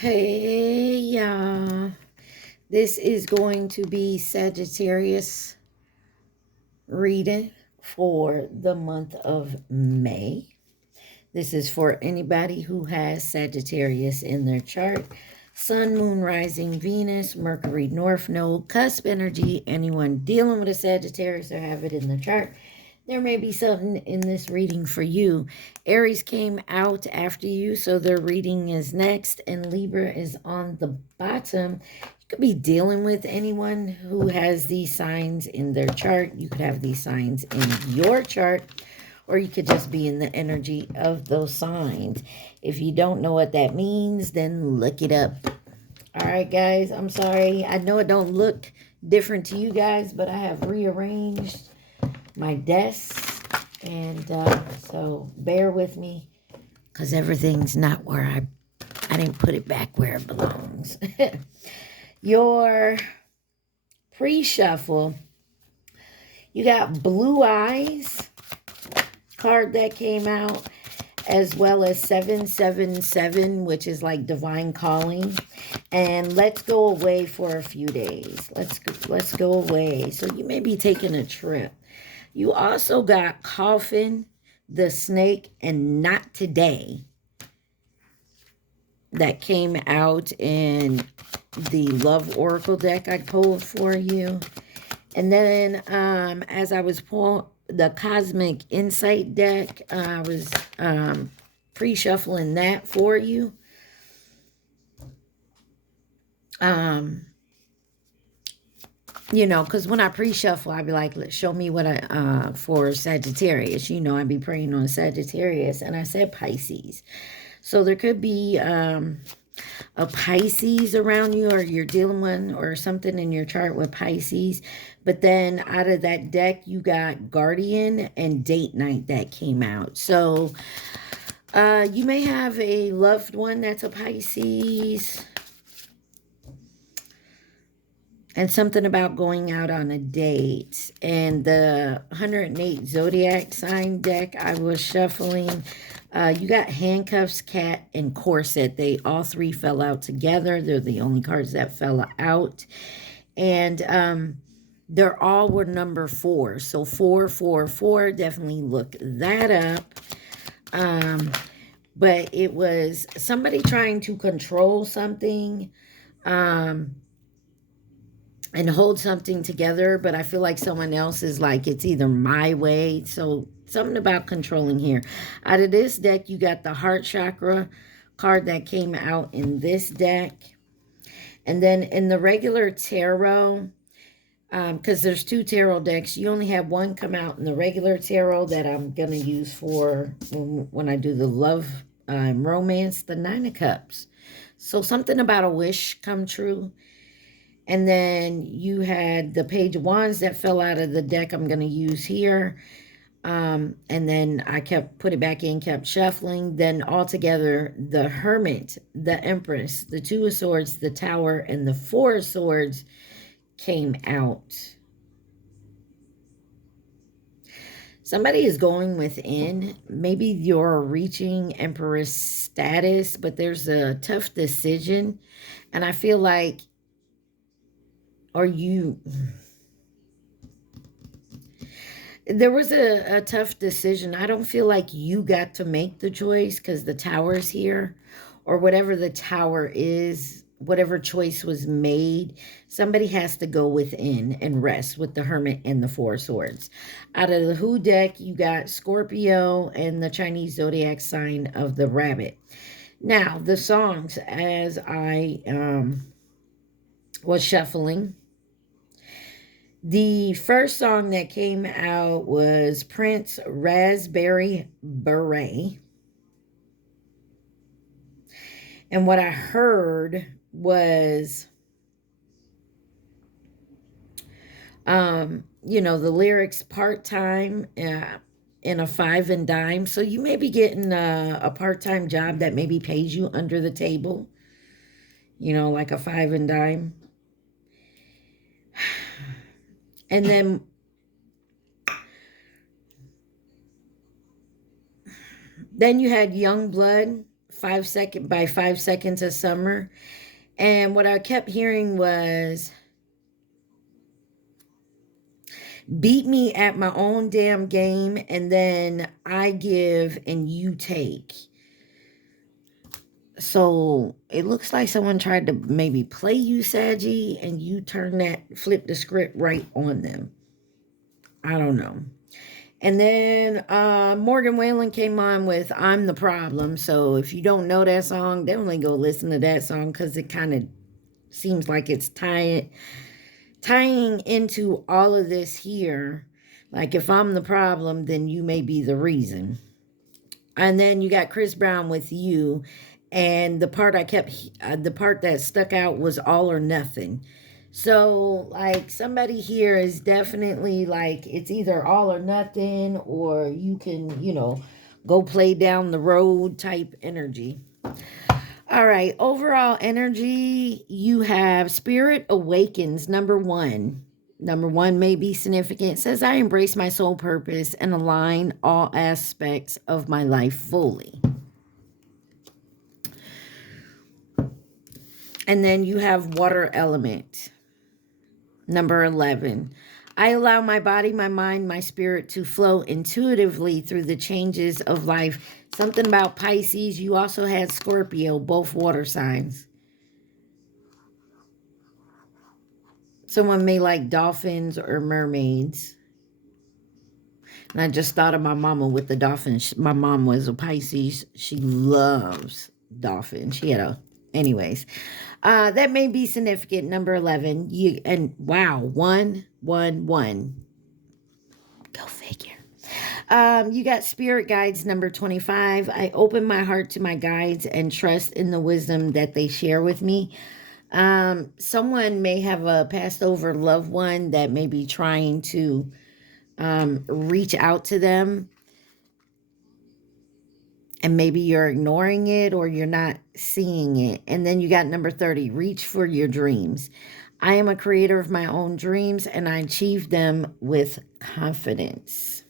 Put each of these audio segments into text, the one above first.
Hey, y'all. This is going to be Sagittarius reading for the month of May. This is for anybody who has Sagittarius in their chart. Sun, Moon, Rising, Venus, Mercury, North Node, Cusp energy. Anyone dealing with a Sagittarius or have it in the chart, there may be something in this reading for you. Aries came out after you, so their reading is next, and Libra is on the bottom. You could be dealing with anyone who has these signs in their chart. You could have these signs in your chart, or you could just be in the energy of those signs. If you don't know what that means, then look it up. All right, guys, I'm sorry. I know it don't look different to you guys, but I have rearranged my desk, and so bear with me because everything's not where I didn't put it back where it belongs. Your pre-shuffle, you got Blue Eyes card that came out, as well as 777, which is like divine calling, and let's go away for a few days. Let's go away. So you may be taking a trip. You also got Coffin, the Snake, and Not Today that came out in the Love Oracle deck I pulled for you. And then as I was pulling the Cosmic Insight deck, I was pre-shuffling that for you. You know, because when I pre-shuffle, I'd be like, let's show me what I, for Sagittarius. You know, I'd be praying on Sagittarius. And I said Pisces. So there could be a Pisces around you, or you're dealing with or something in your chart with Pisces. But then out of that deck, you got Guardian and Date Night that came out. So you may have a loved one that's a Pisces. And something about going out on a date. And the 108 Zodiac sign deck I was shuffling. You got Handcuffs, Cat, and Corset. They all three fell out together. They're the only cards that fell out. And they're all were number 4. So 444. Definitely look that up. But it was somebody trying to control something. And hold something together, but I feel like someone else is like, it's either my way. So something about controlling here. Out of this deck, you got the Heart Chakra card that came out in this deck. And then in the regular tarot, because there's 2 tarot decks, you only have one come out in the regular tarot that I'm going to use for when I do the love romance, the 9 of Cups. So something about a wish come true. And then you had the Page of Wands that fell out of the deck I'm going to use here. And then I put it back in, kept shuffling. Then altogether, the Hermit, the Empress, the 2 of Swords, the Tower, and the 4 of Swords came out. Somebody is going within. Maybe you're reaching Empress status, but there's a tough decision. And I feel like, there was a tough decision. I don't feel like you got to make the choice because the Tower's here, or whatever the Tower is, whatever choice was made, somebody has to go within and rest with the Hermit and the 4 Swords. Out of the Who deck, you got Scorpio and the Chinese zodiac sign of the Rabbit. Now, the songs, as I was shuffling, the first song that came out was Prince, Raspberry Beret. And what I heard was, you know, the lyrics part-time in a 5 and dime. So you may be getting a part-time job that maybe pays you under the table, you know, like a 5 and dime. And then you had Young Blood by 5 seconds of summer. And what I kept hearing was, beat me at my own damn game, and then I give and you take. So it looks like someone tried to maybe play you, Saggy, and you flip the script right on them. I don't know. And then Morgan Wallen came on with I'm the Problem. So if you don't know that song, definitely go listen to that song, because it kind of seems like it's tying into all of this here. Like, if I'm the problem, then you may be the reason. And then you got Chris Brown with You. And the part that stuck out was All or Nothing. So, like, somebody here is definitely like, it's either all or nothing, or you can, go play down the road type energy. All right, overall energy, you have Spirit Awakens, number 1. Number 1 may be significant. It says, I embrace my soul purpose and align all aspects of my life fully. And then you have Water Element. Number 11, I allow my body, my mind, my spirit to flow intuitively through the changes of life. Something about Pisces. You also had Scorpio, both water signs. Someone may like dolphins or mermaids. And I just thought of my mama with the dolphins. My mom was a Pisces. She loves dolphins. Anyways, that may be significant. Number 11. Wow, 1, 1, 1. Go figure. You got Spirit Guides, number 25. I open my heart to my guides and trust in the wisdom that they share with me. Someone may have a passed over loved one that may be trying to reach out to them. And maybe you're ignoring it, or you're not seeing it. And then you got number 30, reach for your dreams. I am a creator of my own dreams, and I achieve them with confidence.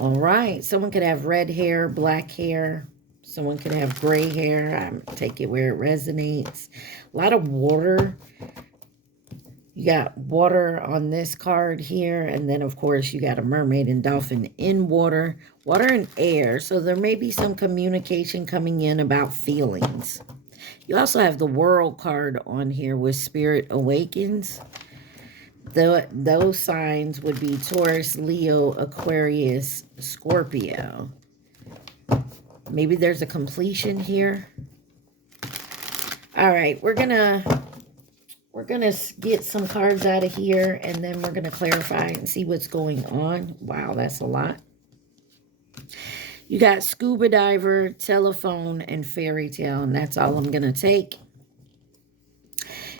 All right. Someone could have red hair, black hair. Someone could have gray hair. Take it where it resonates. A lot of water. You got water on this card here. And then, of course, you got a mermaid and dolphin in water. Water and air. So there may be some communication coming in about feelings. You also have the World card on here with Spirit Awakens. Those signs would be Taurus, Leo, Aquarius, Scorpio. Maybe there's a completion here. All right, we're gonna get some cards out of here, and then we're gonna clarify and see what's going on. Wow, that's a lot. You got Scuba Diver, Telephone, and Fairy Tale, and that's all I'm gonna take.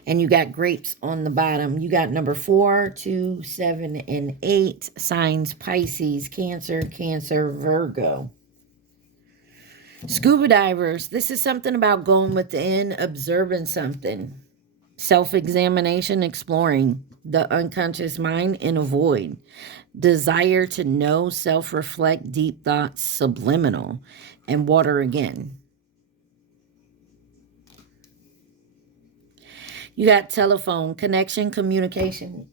And you got Grapes on the bottom. You got number 4, 2, 7, and 8 signs: Pisces, Cancer, Virgo. Scuba divers, this is something about going within, observing something. Self-examination, exploring the unconscious mind in a void. Desire to know, self-reflect, deep thoughts, subliminal. And water again. You got telephone, connection, communication.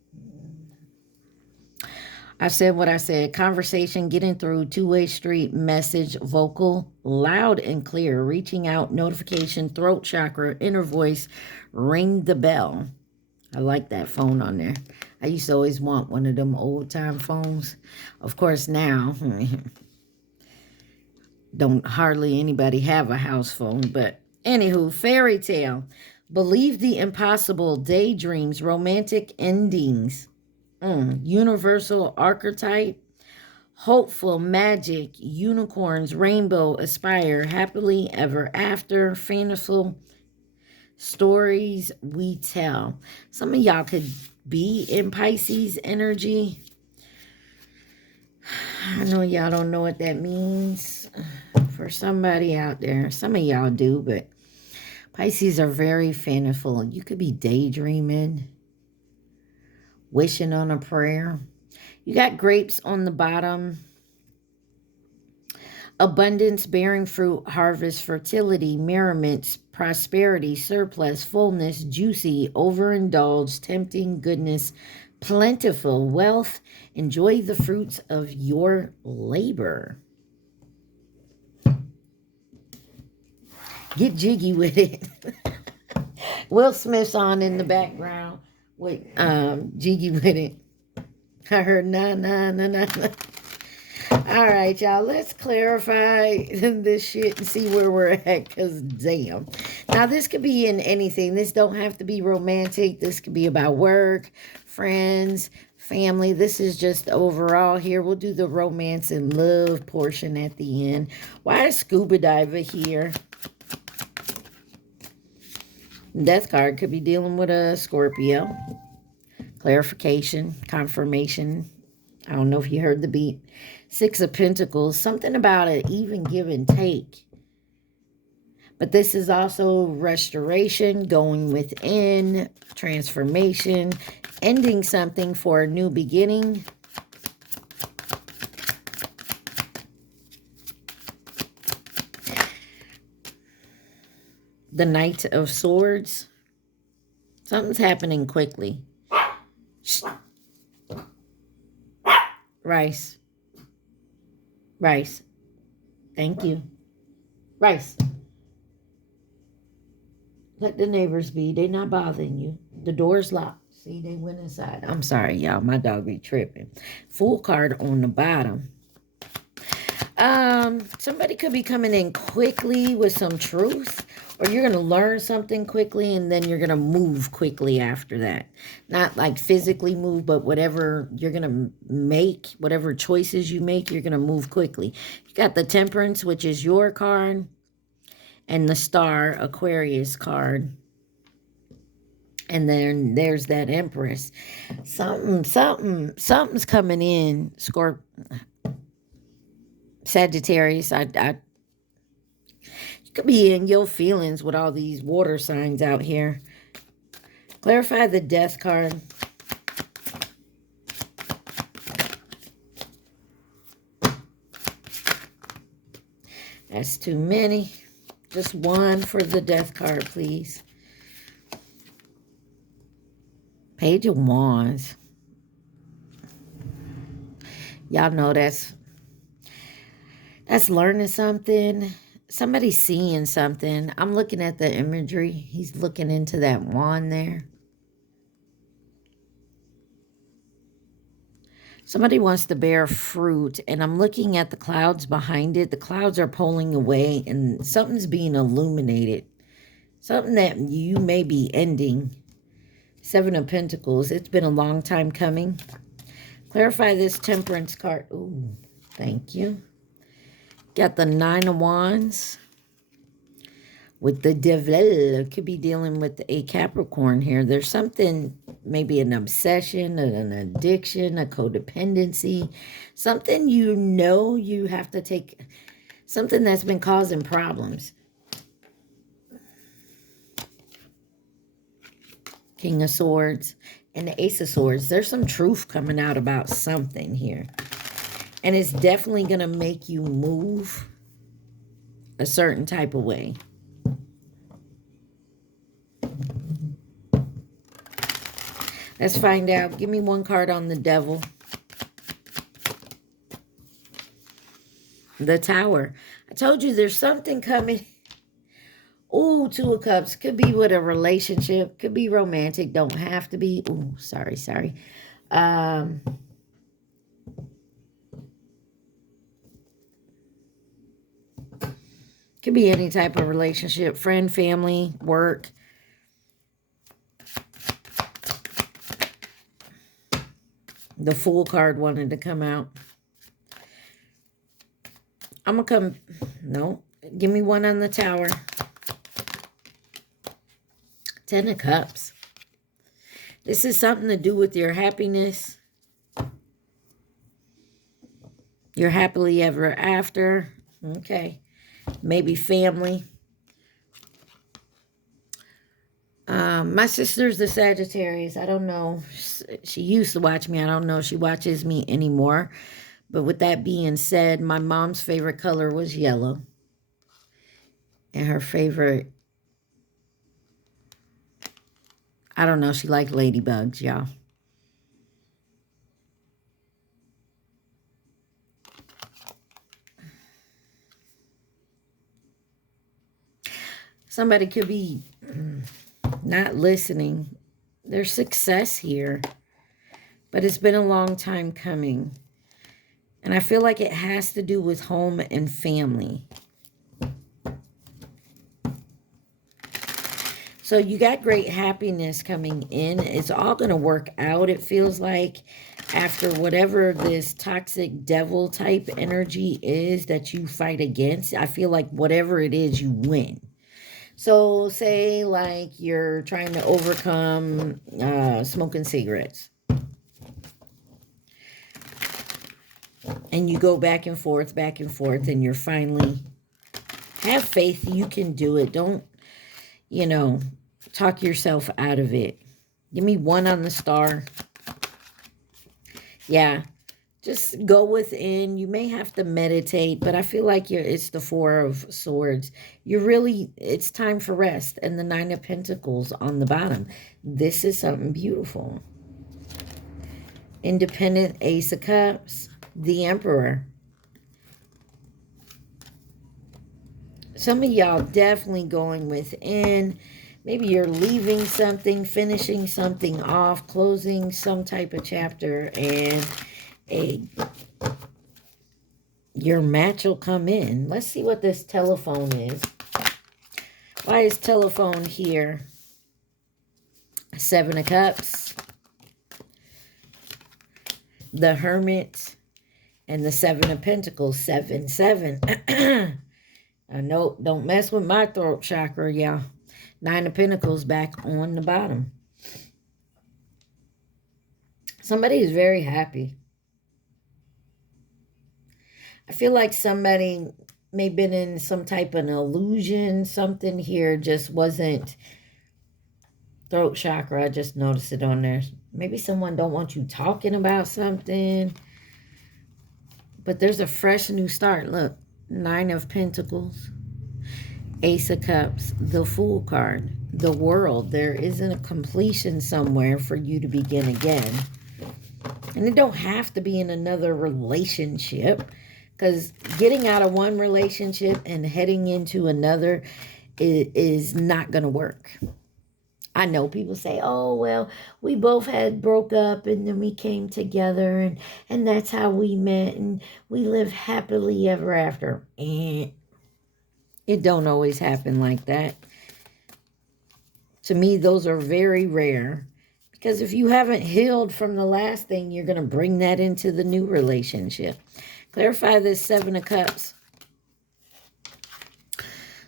I said what I said. Conversation, getting through, two-way street, message, vocal, loud and clear, reaching out, notification, throat chakra, inner voice, ring the bell. I like that phone on there. I used to always want one of them old-time phones. Of course, now, don't hardly anybody have a house phone. But anywho, fairy tale. Believe the impossible, daydreams, romantic endings. Universal archetype, hopeful, magic, unicorns, rainbow, aspire, happily ever after, fanciful stories we tell. Some of y'all could be in Pisces energy. I know y'all don't know what that means for somebody out there. Some of y'all do, but Pisces are very fanciful. You could be daydreaming, wishing on a prayer. You got Grapes on the bottom. Abundance, bearing fruit, harvest, fertility, merriment, prosperity, surplus, fullness, juicy, overindulged, tempting, goodness, plentiful, wealth. Enjoy the fruits of your labor. Get jiggy with it. Will Smith's on in the background with jiggy with it. I heard nah, nah, nah, nah, nah. All right, y'all, let's clarify this shit and see where we're at, because damn. Now, this could be in anything. This don't have to be romantic. This could be about work, friends, family. This is just overall here. We'll do the romance and love portion at the end. Why is scuba diver here? Death card could be dealing with a Scorpio. Clarification, confirmation. I don't know if you heard the beat. Six of Pentacles, something about an even give and take. But this is also restoration, going within, transformation, ending something for a new beginning. The Knight of Swords. Something's happening quickly. Rice. Rice. Thank you. Rice. Let the neighbors be. They're not bothering you. The door's locked. See, they went inside. I'm sorry, y'all. My dog be tripping. Full card on the bottom. Somebody could be coming in quickly with some truth, or you're going to learn something quickly and then you're going to move quickly after that. Not like physically move, but whatever you're going to make, whatever choices you make, you're going to move quickly. You got the Temperance, which is your card, and the Star, Aquarius card. And then there's that Empress. Something's coming in, Sagittarius. You could be in your feelings with all these water signs out here. Clarify the Death card. That's too many. Just one for the Death card, please. Page of Wands. Y'all know that's learning something. Somebody's seeing something. I'm looking at the imagery. He's looking into that wand there. Somebody wants to bear fruit, and I'm looking at the clouds behind it. The clouds are pulling away, and something's being illuminated. Something that you may be ending. Seven of Pentacles. It's been a long time coming. Clarify this Temperance card. Ooh, thank you. Got the Nine of Wands with the Devil. Could be dealing with a Capricorn here. There's something, maybe an obsession, an addiction, a codependency. Something you know you have to take, something that's been causing problems. King of Swords and the Ace of Swords. There's some truth coming out about something here. And it's definitely going to make you move a certain type of way. Let's find out. Give me one card on the Devil. The Tower. I told you there's something coming. Ooh, Two of Cups. Could be with a relationship. Could be romantic. Don't have to be. Ooh, sorry. Could be any type of relationship. Friend, family, work. The Fool card wanted to come out. I'm going to come. No. Give me one on the Tower. Ten of Cups. This is something to do with your happiness. Your happily ever after. Okay. Maybe family. My sister's the Sagittarius. I don't know. She used to watch me. I don't know if she watches me anymore. But with that being said, my mom's favorite color was yellow. And her favorite, I don't know, she liked ladybugs, y'all. Somebody could be not listening. There's success here, but it's been a long time coming. And I feel like it has to do with home and family. So you got great happiness coming in. It's all going to work out, it feels like, after whatever this toxic devil type energy is that you fight against. I feel like whatever it is, you win. So say like you're trying to overcome smoking cigarettes. And you go back and forth, and you're finally, have faith you can do it. Don't, you know, talk yourself out of it. Give me 1 on the star. Yeah, just go within. You may have to meditate, but I feel like it's the 4 of Swords. It's time for rest. And the 9 of Pentacles on the bottom. This is something beautiful. Independent, Ace of Cups, the Emperor. Some of y'all definitely going within. Maybe you're leaving something, finishing something off, closing some type of chapter, and your match will come in. Let's see what this telephone is. Why is telephone here? 7 of Cups, the Hermit, and the 7 of Pentacles. 7, 7. Nope, don't mess with my throat chakra, y'all. 9 of Pentacles back on the bottom. Somebody is very happy. I feel like somebody may have been in some type of an illusion. Something here just wasn't throat chakra. I just noticed it on there. Maybe someone don't want you talking about something. But there's a fresh new start. Look, 9 of Pentacles. Ace of Cups, the Fool card, the World. There isn't a completion somewhere for you to begin again. And it don't have to be in another relationship, because getting out of one relationship and heading into another is not going to work. I know people say, oh, well, we both had broke up and then we came together and that's how we met and we lived happily ever after. It don't always happen like that. To me, those are very rare. Because if you haven't healed from the last thing, you're going to bring that into the new relationship. Clarify this 7 of Cups.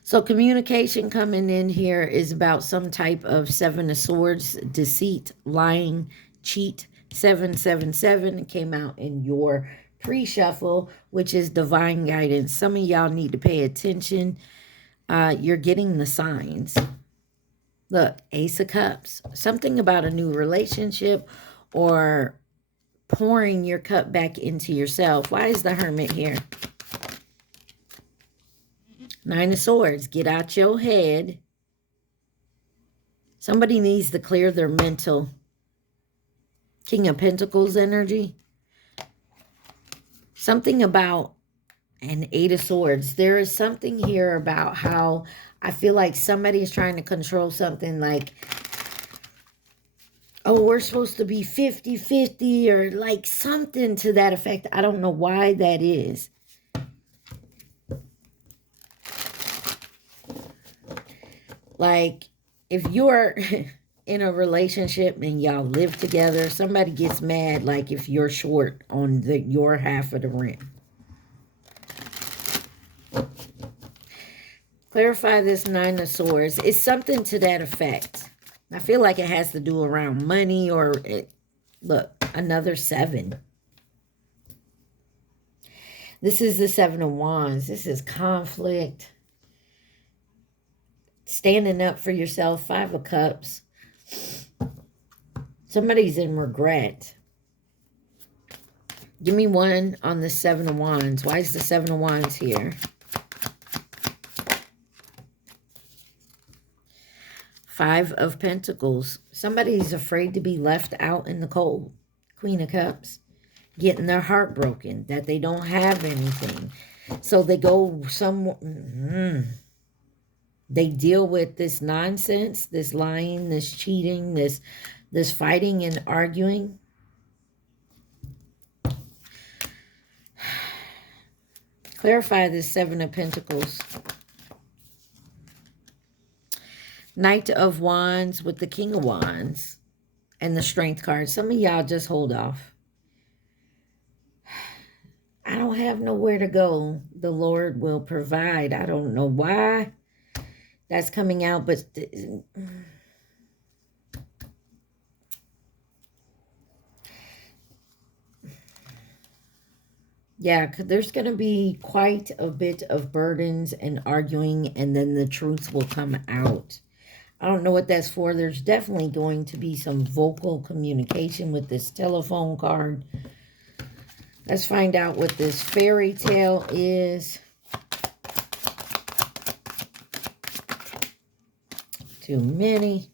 So communication coming in here is about some type of 7 of Swords, deceit, lying, cheat. 777 came out in your pre-shuffle, which is divine guidance. Some of y'all need to pay attention. You're getting the signs. Look, Ace of Cups. Something about a new relationship or pouring your cup back into yourself. Why is the Hermit here? 9 of Swords. Get out your head. Somebody needs to clear their mental. King of Pentacles energy. Something about an 8 of Swords. There is something here about how I feel like somebody is trying to control something like, oh, we're supposed to be 50-50 or like something to that effect. I don't know why that is. Like, if you're in a relationship and y'all live together, somebody gets mad like if you're short on your half of the rent. Clarify this 9 of Swords. It's something to that effect. I feel like it has to do around money or... look, another 7. This is the 7 of Wands. This is conflict. Standing up for yourself. 5 of Cups. Somebody's in regret. Give me one on the Seven of Wands. Why is the Seven of Wands here? Five of Pentacles. Somebody's afraid to be left out in the cold. Queen of Cups. Getting their heart broken. That they don't have anything. So they go they deal with this nonsense, this lying, this cheating, this fighting and arguing. Clarify this Seven of Pentacles. Knight of Wands with the King of Wands and the Strength card. Some of y'all just hold off. I don't have nowhere to go. The Lord will provide. I don't know why that's coming out, but yeah, there's going to be quite a bit of burdens and arguing, and then the truth will come out. I don't know what that's for. There's definitely going to be some vocal communication with this telephone card. Let's find out what this fairy tale is. Too many.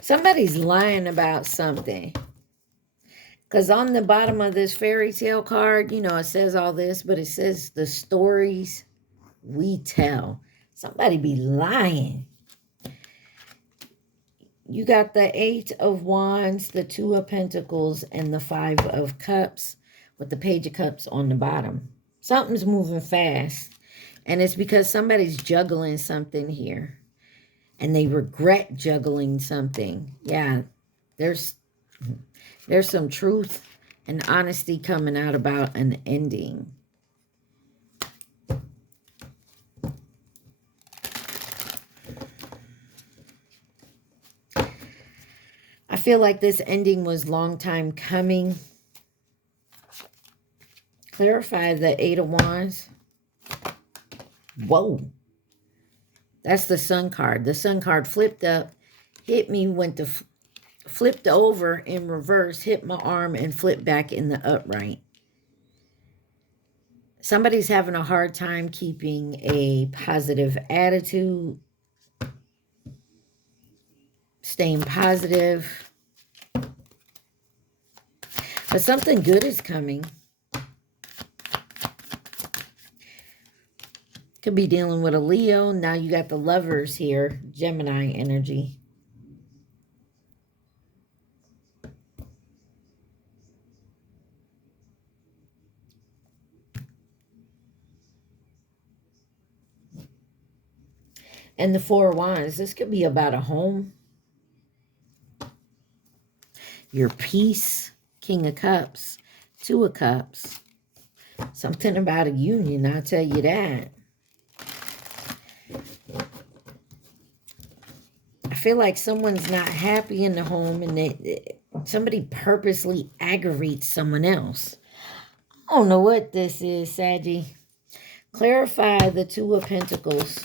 Somebody's lying about something. Because on the bottom of this fairy tale card, you know, it says all this, but it says the stories we tell. Somebody be lying. You got the Eight of Wands, the Two of Pentacles, and the Five of Cups with the Page of Cups on the bottom. Something's moving fast. And it's because somebody's juggling something here. And they regret juggling something. Yeah, there's some truth and honesty coming out about an ending. I feel like this ending was long time coming. Clarify the Eight of Wands. Whoa. That's the Sun card. The Sun card flipped up, hit me, went to flipped over in reverse, hit my arm, and flipped back in the upright. Somebody's having a hard time keeping a positive attitude, staying positive. But something good is coming. Could be dealing with a Leo. Now you got the Lovers here, Gemini energy. And the Four of Wands. This could be about a home. Your peace. King of Cups. Two of Cups. Something about a union, I'll tell you that. I feel like someone's not happy in the home and somebody purposely aggravates someone else. I don't know what this is, Saggy. Clarify the Two of Pentacles.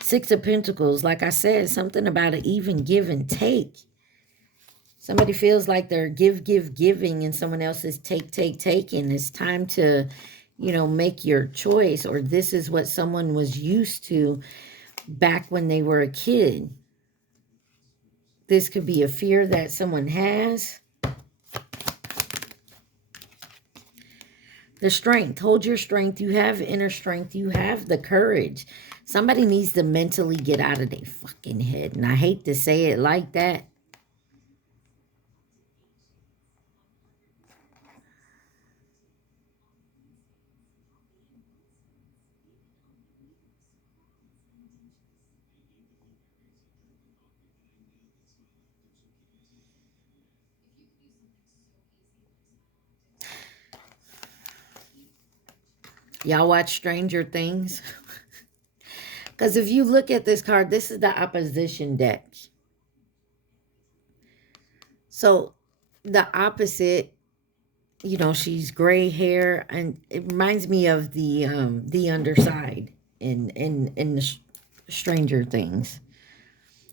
Six of Pentacles. Like I said, something about an even give and take. Somebody feels like they're giving and someone else is taking. It's time to, you know, make your choice, or this is what someone was used to back when they were a kid. This could be a fear that someone has. The Strength. Hold your strength. You have inner strength. You have the courage. Somebody needs to mentally get out of their fucking head. And I hate to say it like that. Y'all watch Stranger Things? Because if you look at this card, this is the opposition deck. So the opposite, you know, she's gray hair, and it reminds me of the underside in the Stranger Things.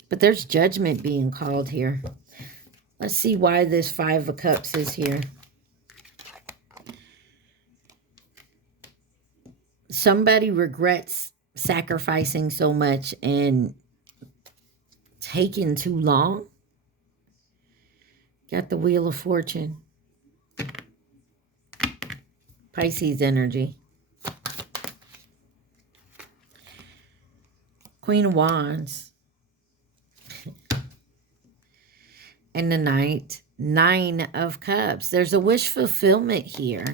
But there's judgment being called here. Let's see why this Five of Cups is here. Somebody regrets sacrificing so much and taking too long. Got the Wheel of Fortune. Pisces energy. Queen of Wands. And the Knight. Nine of Cups. There's a wish fulfillment here.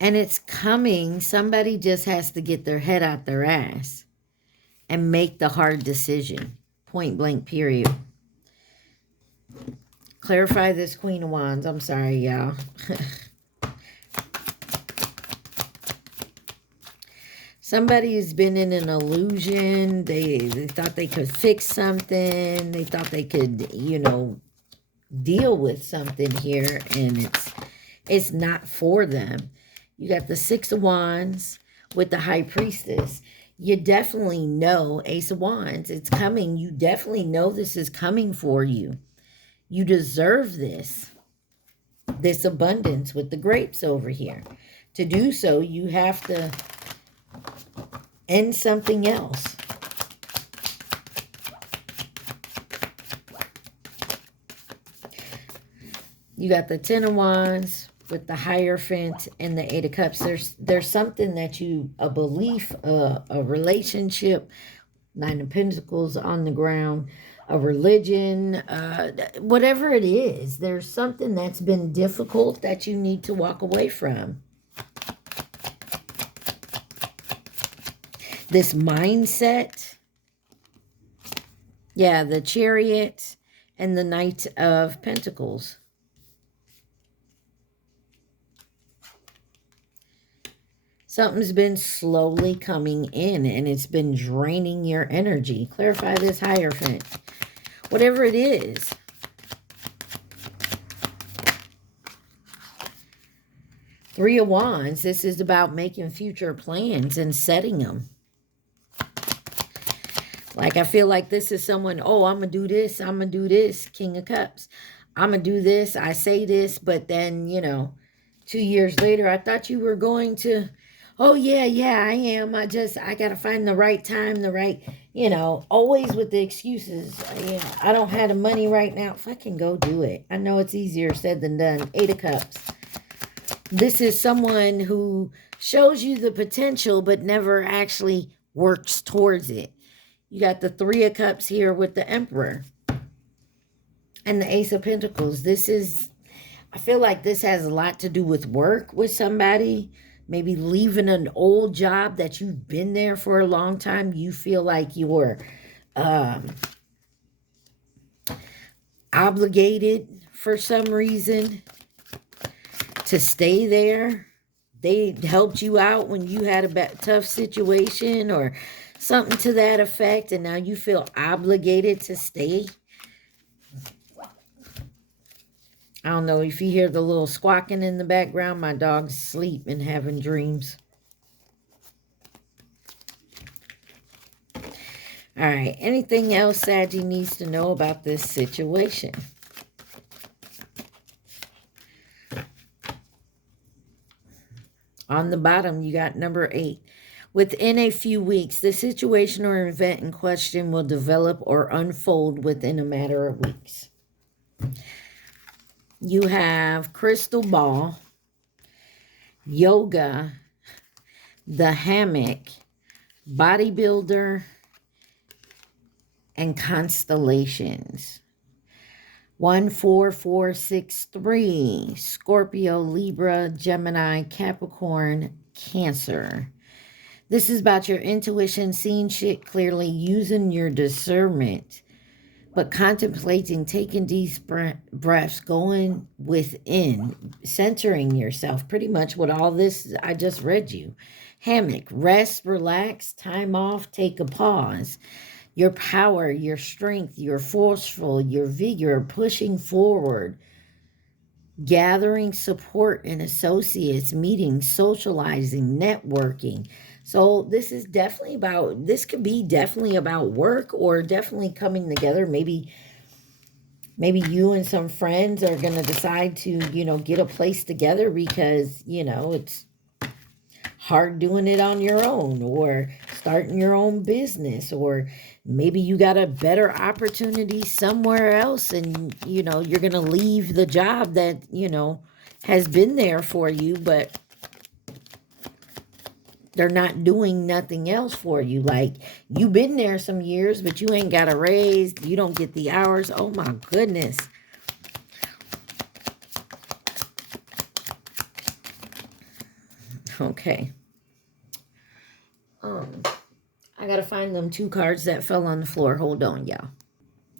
And it's coming. Somebody just has to get their head out their ass and make the hard decision. Point blank, period. Clarify this Queen of Wands. I'm sorry, y'all. Somebody's been in an illusion. They thought they could fix something. They thought they could, you know, deal with something here. And it's not for them. You got the Six of Wands with the High Priestess. You definitely know, Ace of Wands, it's coming. You definitely know this is coming for you. You deserve this. This abundance with the grapes over here. To do so, you have to end something else. You got the Ten of Wands with the Hierophant and the Eight of Cups. There's something that you, a belief, a relationship, Nine of Pentacles on the ground, a religion, whatever it is, there's something that's been difficult that you need to walk away from. This mindset. Yeah, the Chariot and the Knight of Pentacles. Something's been slowly coming in and it's been draining your energy. Clarify this Hierophant. Whatever it is. Three of Wands. This is about making future plans and setting them. Like, I feel like this is someone, oh, I'm going to do this. I'm going to do this. King of Cups. I'm going to do this. I say this. But then, you know, 2 years later, I thought you were going to... Oh, yeah, I am. I got to find the right time, the right, you know, always with the excuses. Yeah, I don't have the money right now. Fucking go do it. I know it's easier said than done. Eight of Cups. This is someone who shows you the potential, but never actually works towards it. You got the Three of Cups here with the Emperor. And the Ace of Pentacles. This is, I feel like this has a lot to do with work with somebody. Maybe leaving an old job that you've been there for a long time. You feel like you're obligated for some reason to stay there. They helped you out when you had a tough situation or something to that effect. And now you feel obligated to stay. I don't know if you hear the little squawking in the background. My dog's asleep and having dreams. All right. Anything else Saggy needs to know about this situation? On the bottom, you got number 8. Within a few weeks, the situation or event in question will develop or unfold within a matter of weeks. You have crystal ball, yoga, the hammock, bodybuilder, and constellations. 1, 4, 4, 6, 3. Scorpio, Libra, Gemini, Capricorn, Cancer. This is about your intuition, seeing shit clearly, using your discernment, but contemplating, taking deep breaths, going within, centering yourself. Pretty much what all this I just read you. Hammock, rest, relax, time off, take a pause. Your power, your strength, your forceful, your vigor, pushing forward, gathering support and associates, meetings, socializing, networking. So this is definitely about, this could be definitely about work or definitely coming together. Maybe you and some friends are going to decide to, get a place together because, it's hard doing it on your own, or starting your own business, or maybe you got a better opportunity somewhere else and you're going to leave the job that has been there for you, but they're not doing nothing else for you. Like, you've been there some years, but you ain't got a raise, you don't get the hours. Oh my goodness. Okay. I gotta find them 2 cards that fell on the floor. Hold on, y'all.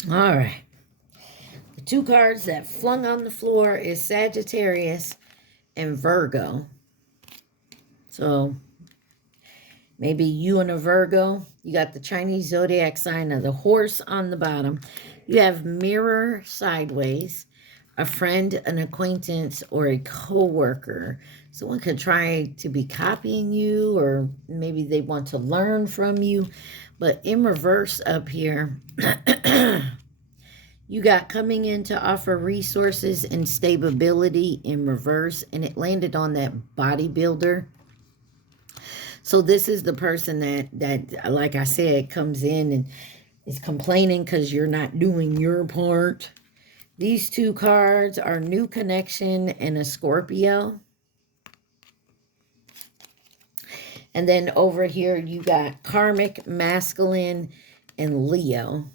All right. The 2 cards that flung on the floor is Sagittarius and Virgo. So maybe you and a Virgo. You got the Chinese zodiac sign of the horse on the bottom. You have mirror sideways, a friend, an acquaintance, or a co-worker. Someone could try to be copying you, or maybe they want to learn from you. But in reverse up here, you got coming in to offer resources and stability in reverse, and it landed on that bodybuilder. So this is the person that like I said, comes in and is complaining because you're not doing your part. These 2 cards are new connection and a Scorpio. And then over here, you got karmic, masculine, and Leo.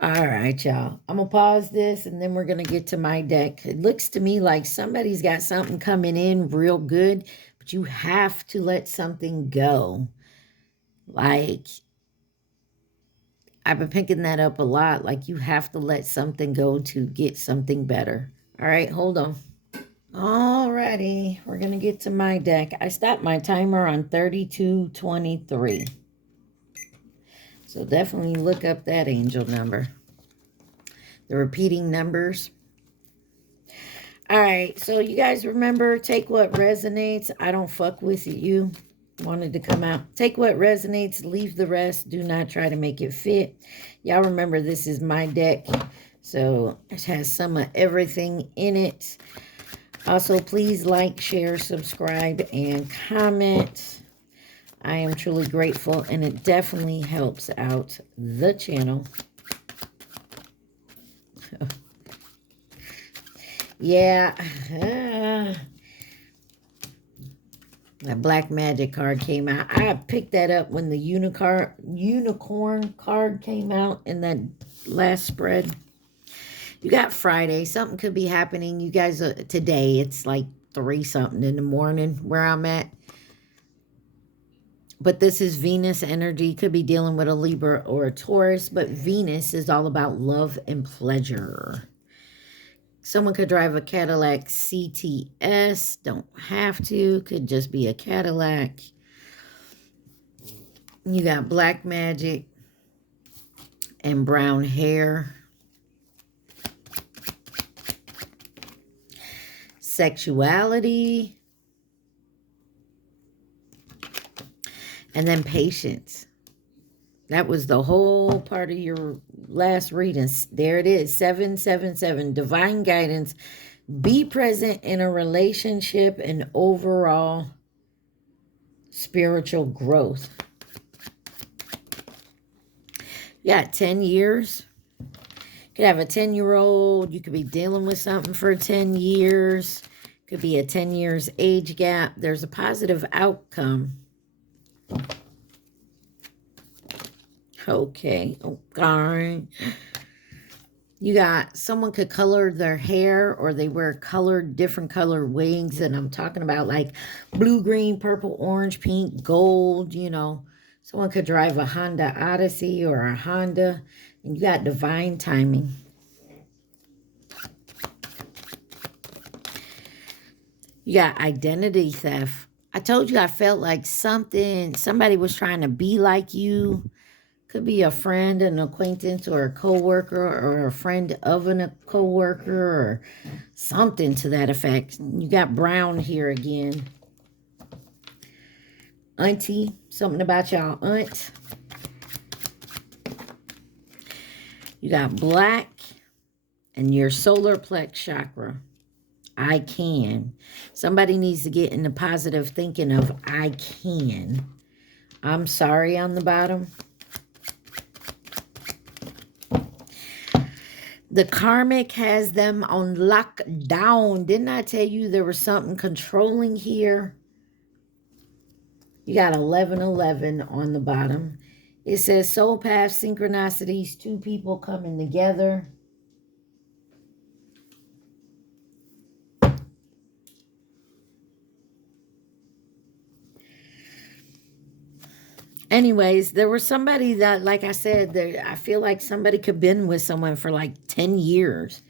All right, y'all. I'm going to pause this, and then we're going to get to my deck. It looks to me like somebody's got something coming in real good, but you have to let something go. Like, I've been picking that up a lot. Like, you have to let something go to get something better. All right, hold on. Alrighty, we're going to get to my deck. I stopped my timer on 3223. So definitely look up that angel number. The repeating numbers. Alright, so you guys remember, take what resonates. I don't fuck with you. Wanted to come out. Take what resonates, leave the rest. Do not try to make it fit. Y'all remember, this is my deck. So it has some of everything in it. Also, please like, share, subscribe, and comment. I am truly grateful, and it definitely helps out the channel. Yeah. That Black Magic card came out. I picked that up when the unicorn card came out in that last spread. You got Friday. Something could be happening. You guys, today, it's like 3-something in the morning where I'm at. But this is Venus energy. Could be dealing with a Libra or a Taurus. But Venus is all about love and pleasure. Someone could drive a Cadillac CTS. Don't have to. Could just be a Cadillac. You got black magic and brown hair. Sexuality. And then patience. That was the whole part of your last reading. There it is. 777. Divine guidance. Be present in a relationship and overall spiritual growth. You got 10 years. You could have a 10-year-old. You could be dealing with something for 10 years. Could be a 10 years age gap. There's a positive outcome. Okay. Okay. You got someone could color their hair, or they wear different colored wigs. And I'm talking about like blue, green, purple, orange, pink, gold, Someone could drive a Honda Odyssey or a Honda. And you got divine timing. You got identity theft. I told you I felt like somebody was trying to be like you. Could be a friend, an acquaintance, or a coworker, or a friend of a coworker, or something to that effect. You got brown here again. Auntie, something about y'all aunt. You got black and your solar plex chakra. I can. Somebody needs to get in the positive thinking of I can. I'm sorry on the bottom. The karmic has them on lockdown. Didn't I tell you there was something controlling here? You got 1111 on the bottom. It says soul path synchronicities, two people coming together. Anyways, there was somebody that, like I said, I feel like somebody could have been with someone for like 10 years.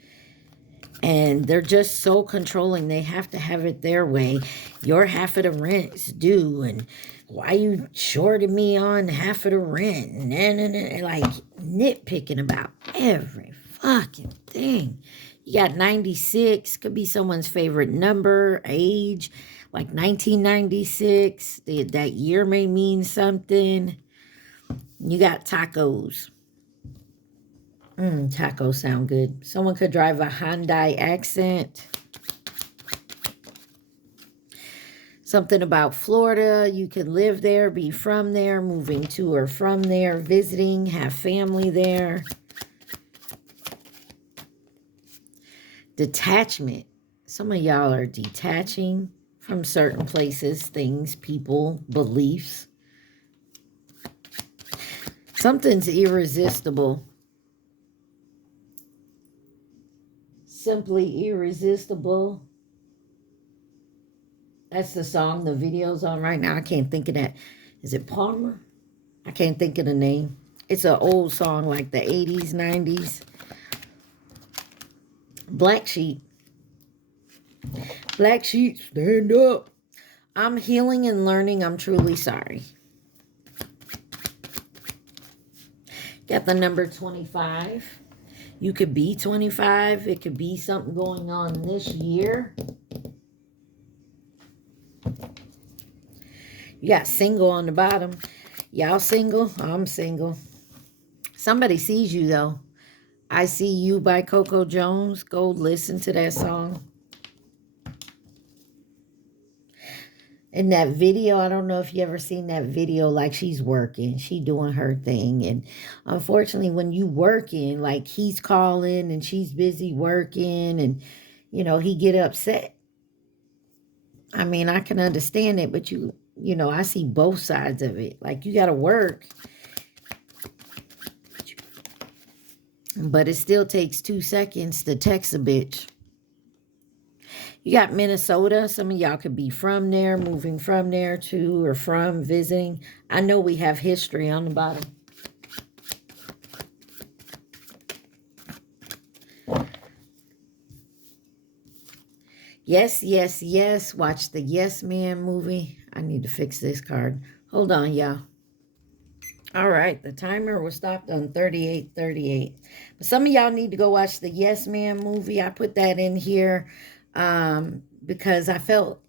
And they're just so controlling. They have to have it their way. Your half of the rent's due. And why you shorted me on half of the rent? And like nitpicking about every fucking thing. You got 96. Could be someone's favorite number, age. Like 1996. That year may mean something. You got tacos. Tacos sound good. Someone could drive a Hyundai Accent. Something about Florida. You could live there, be from there, moving to or from there, visiting, have family there. Detachment. Some of y'all are detaching from certain places, things, people, beliefs. Something's irresistible. Simply irresistible. That's the song the video's on right now. I can't think of that. Is it Palmer? I can't think of the name. It's an old song like the 80s, 90s. Black sheep. Black sheep, stand up. I'm healing and learning. I'm truly sorry. Got the number 25. You could be 25. It could be something going on this year. You got single on the bottom. Y'all single? I'm single. Somebody sees you, though. I See You by Coco Jones. Go listen to that song. In that video, I don't know if you ever seen that video, like she's working. She doing her thing. And unfortunately, when you working, like he's calling and she's busy working and, you know, he get upset. I mean, I can understand it, but you know, I see both sides of it. Like you got to work. But it still takes 2 seconds to text a bitch. You got Minnesota. Some of y'all could be from there, moving from there to or from, visiting. I know we have history on the bottom. Yes, yes, yes. Watch the Yes Man movie. I need to fix this card. Hold on, y'all. All right, the timer was stopped on 38:38. But some of y'all need to go watch the Yes Man movie. I put that in here because I felt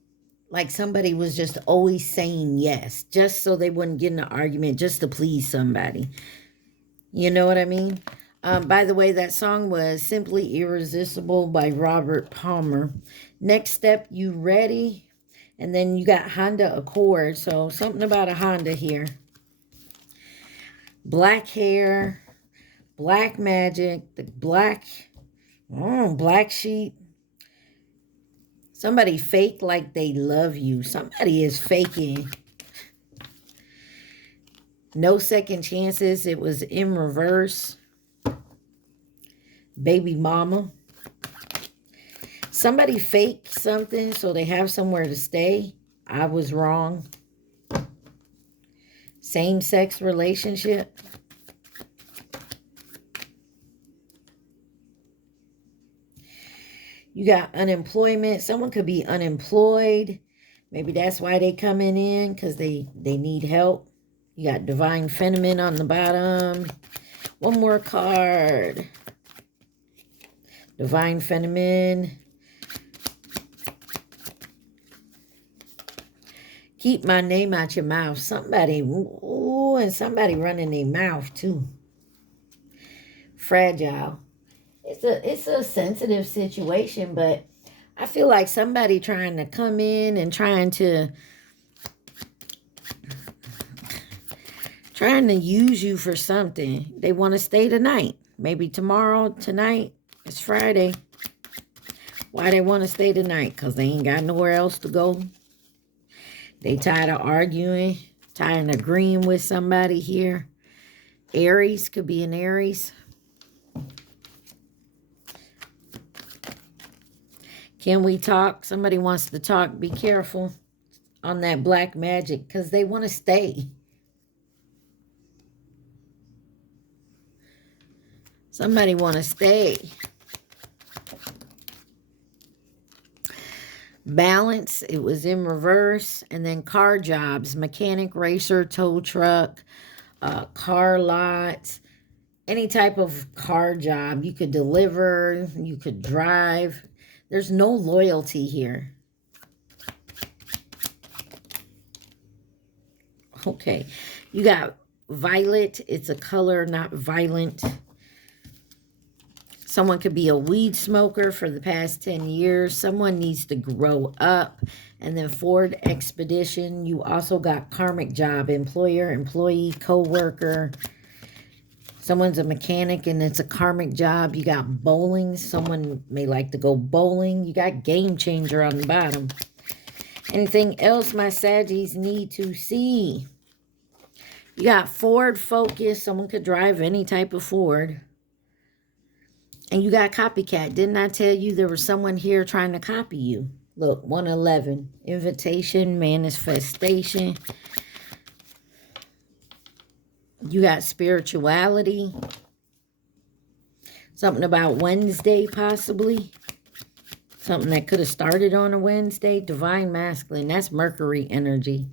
like somebody was just always saying yes, just so they wouldn't get in an argument, just to please somebody. You know what I mean? By the way, that song was Simply Irresistible by Robert Palmer. Next step, you ready? And then you got Honda Accord. So something about a Honda here. Black hair, black magic, the black sheep. Somebody fake like they love you. Somebody is faking. No second chances. It was in reverse. Baby mama. Somebody faked something so they have somewhere to stay. I was wrong. Same-sex relationship. You got unemployment. Someone could be unemployed. Maybe that's why they coming in, because they need help. You got divine feminine on the bottom. One more card. Divine feminine. Keep my name out your mouth. Somebody, ooh, and somebody running their mouth too. Fragile. It's a sensitive situation, but I feel like somebody trying to come in and trying to use you for something. They want to stay tonight. Maybe tomorrow, tonight. It's Friday. Why they want to stay tonight? Because they ain't got nowhere else to go. They tired of arguing, tired of agreeing with somebody here. Aries, could be an Aries. Can we talk? Somebody wants to talk. Be careful on that black magic, because they want to stay. Somebody want to stay. Balance, it was in reverse. And then car jobs, mechanic, racer, tow truck, car lots, any type of car job. You could deliver, you could drive. There's no loyalty here. Okay, you got violet. It's a color, not violent. Someone could be a weed smoker for the past 10 years. Someone needs to grow up. And then Ford Expedition. You also got karmic job, employer, employee, co-worker. Someone's a mechanic and it's a karmic job. You got bowling. Someone may like to go bowling. You got game changer on the bottom. Anything else my Saggies need to see? You got Ford Focus. Someone could drive any type of Ford. And you got copycat. Didn't I tell you there was someone here trying to copy you? Look, 111. Invitation, manifestation. You got spirituality. Something about Wednesday, possibly. Something that could have started on a Wednesday. Divine masculine. That's Mercury energy.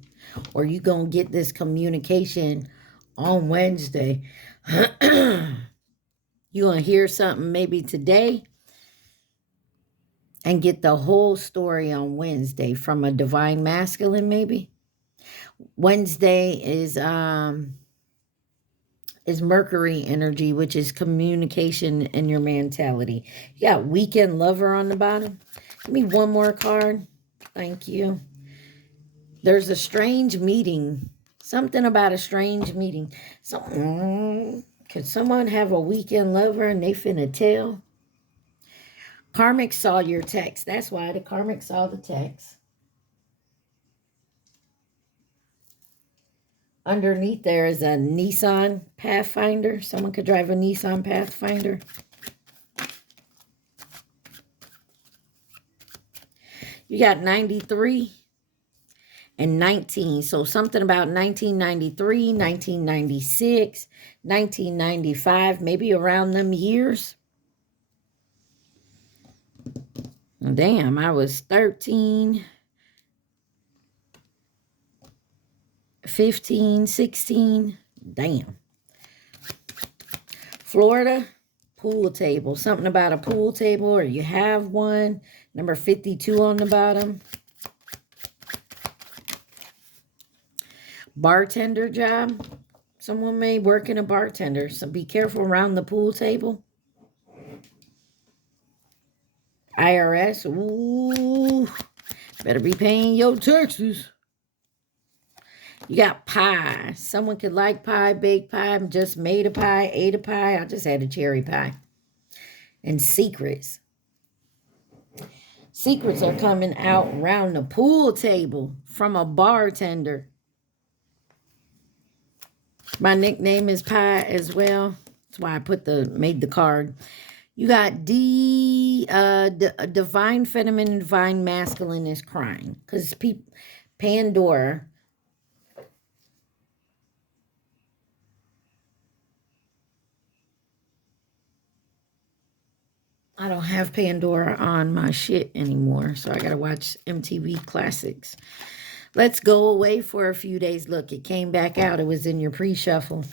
Or you going to get this communication on Wednesday. You're going to hear something maybe today and get the whole story on Wednesday from a divine masculine maybe. Wednesday is Mercury energy, which is communication and your mentality. You got weekend lover on the bottom. Give me one more card. Thank you. There's a strange meeting. Something about a strange meeting. Could someone have a weekend lover and they finna tell? Karmic saw your text. That's why the karmic saw the text. Underneath there is a Nissan Pathfinder. Someone could drive a Nissan Pathfinder. You got 93 and 19. So something about 1993, 1996, 1995, maybe around them years. Damn, I was 13, 15, 16. Damn. Florida, pool table. Something about a pool table, or you have one. Number 52 on the bottom. Bartender job. Someone may work in a bartender, so be careful around the pool table. IRS. Ooh, better be paying your taxes. You got pie. Someone could like pie, bake pie. Just made a pie, ate a pie. I just had a cherry pie. And secrets. Secrets are coming out around the pool table from a bartender. My nickname is Pie as well. That's why I made the card. You got divine feminine, divine masculine is crying. Because Pandora. I don't have Pandora on my shit anymore, so I gotta watch MTV Classics. Let's go away for a few days. Look, it came back out. It was in your pre-shuffle.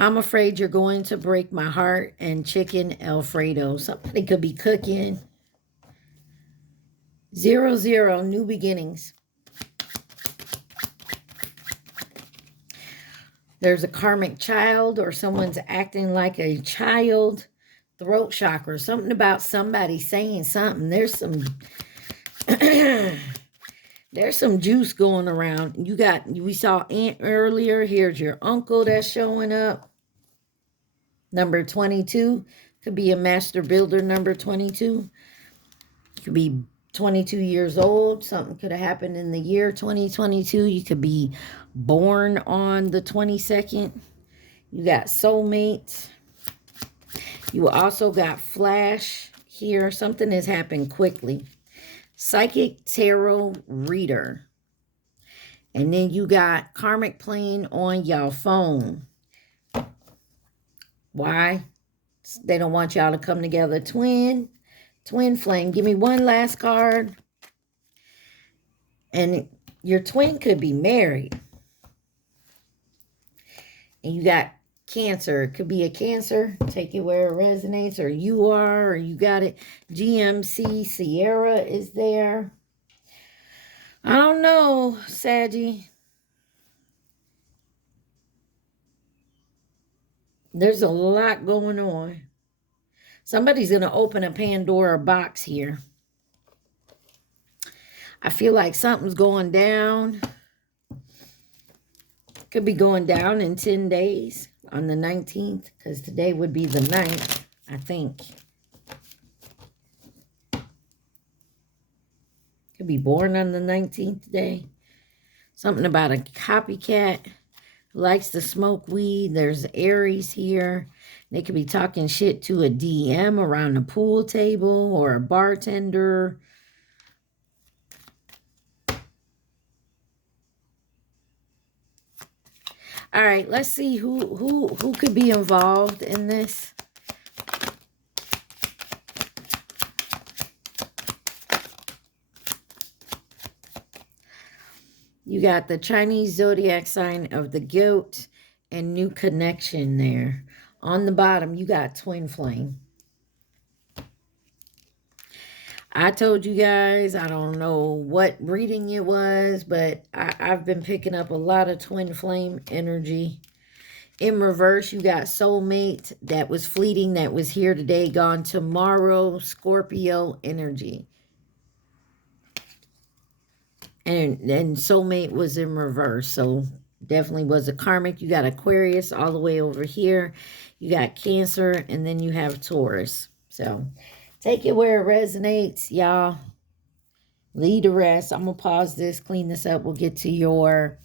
I'm afraid you're going to break my heart, and chicken Alfredo. Somebody could be cooking. 00, new beginnings. There's a karmic child, or someone's acting like a child. Throat chakra, something about somebody saying something. There's some there's some juice going around. We saw Aunt earlier. Here's your uncle that's showing up. Number 22 could be a master builder. Number 22 could be 22 years old. Something could have happened in the year 2022. You could be born on the 22nd. You got soulmates. You also got flash here. Something has happened quickly. Psychic tarot reader. And then you got karmic plane on your phone. Why? They don't want y'all to come together. Twin flame. Give me one last card. And your twin could be married. And you got Cancer. It could be a Cancer. Take it where it resonates, or you are, or you got it. GMC Sierra is there. I don't know, Saggy. There's a lot going on. Somebody's going to open a Pandora box here. I feel like something's going down. Could be going down in 10 days on the 19th, because today would be the 9th, I think. Could be born on the 19th day. Something about a copycat who likes to smoke weed. There's Aries here. They could be talking shit to a DM around the pool table or a bartender. All right, let's see who could be involved in this. You got the Chinese zodiac sign of the goat and new connection there. On the bottom, you got twin flame. I told you guys, I don't know what reading it was, but I've been picking up a lot of twin flame energy. In reverse, you got soulmate that was fleeting, that was here today, gone tomorrow, Scorpio energy. And soulmate was in reverse, so definitely was a karmic. You got Aquarius all the way over here. You got Cancer, and then you have Taurus. So take it where it resonates, y'all. Leave the rest. I'm going to pause this, clean this up. We'll get to your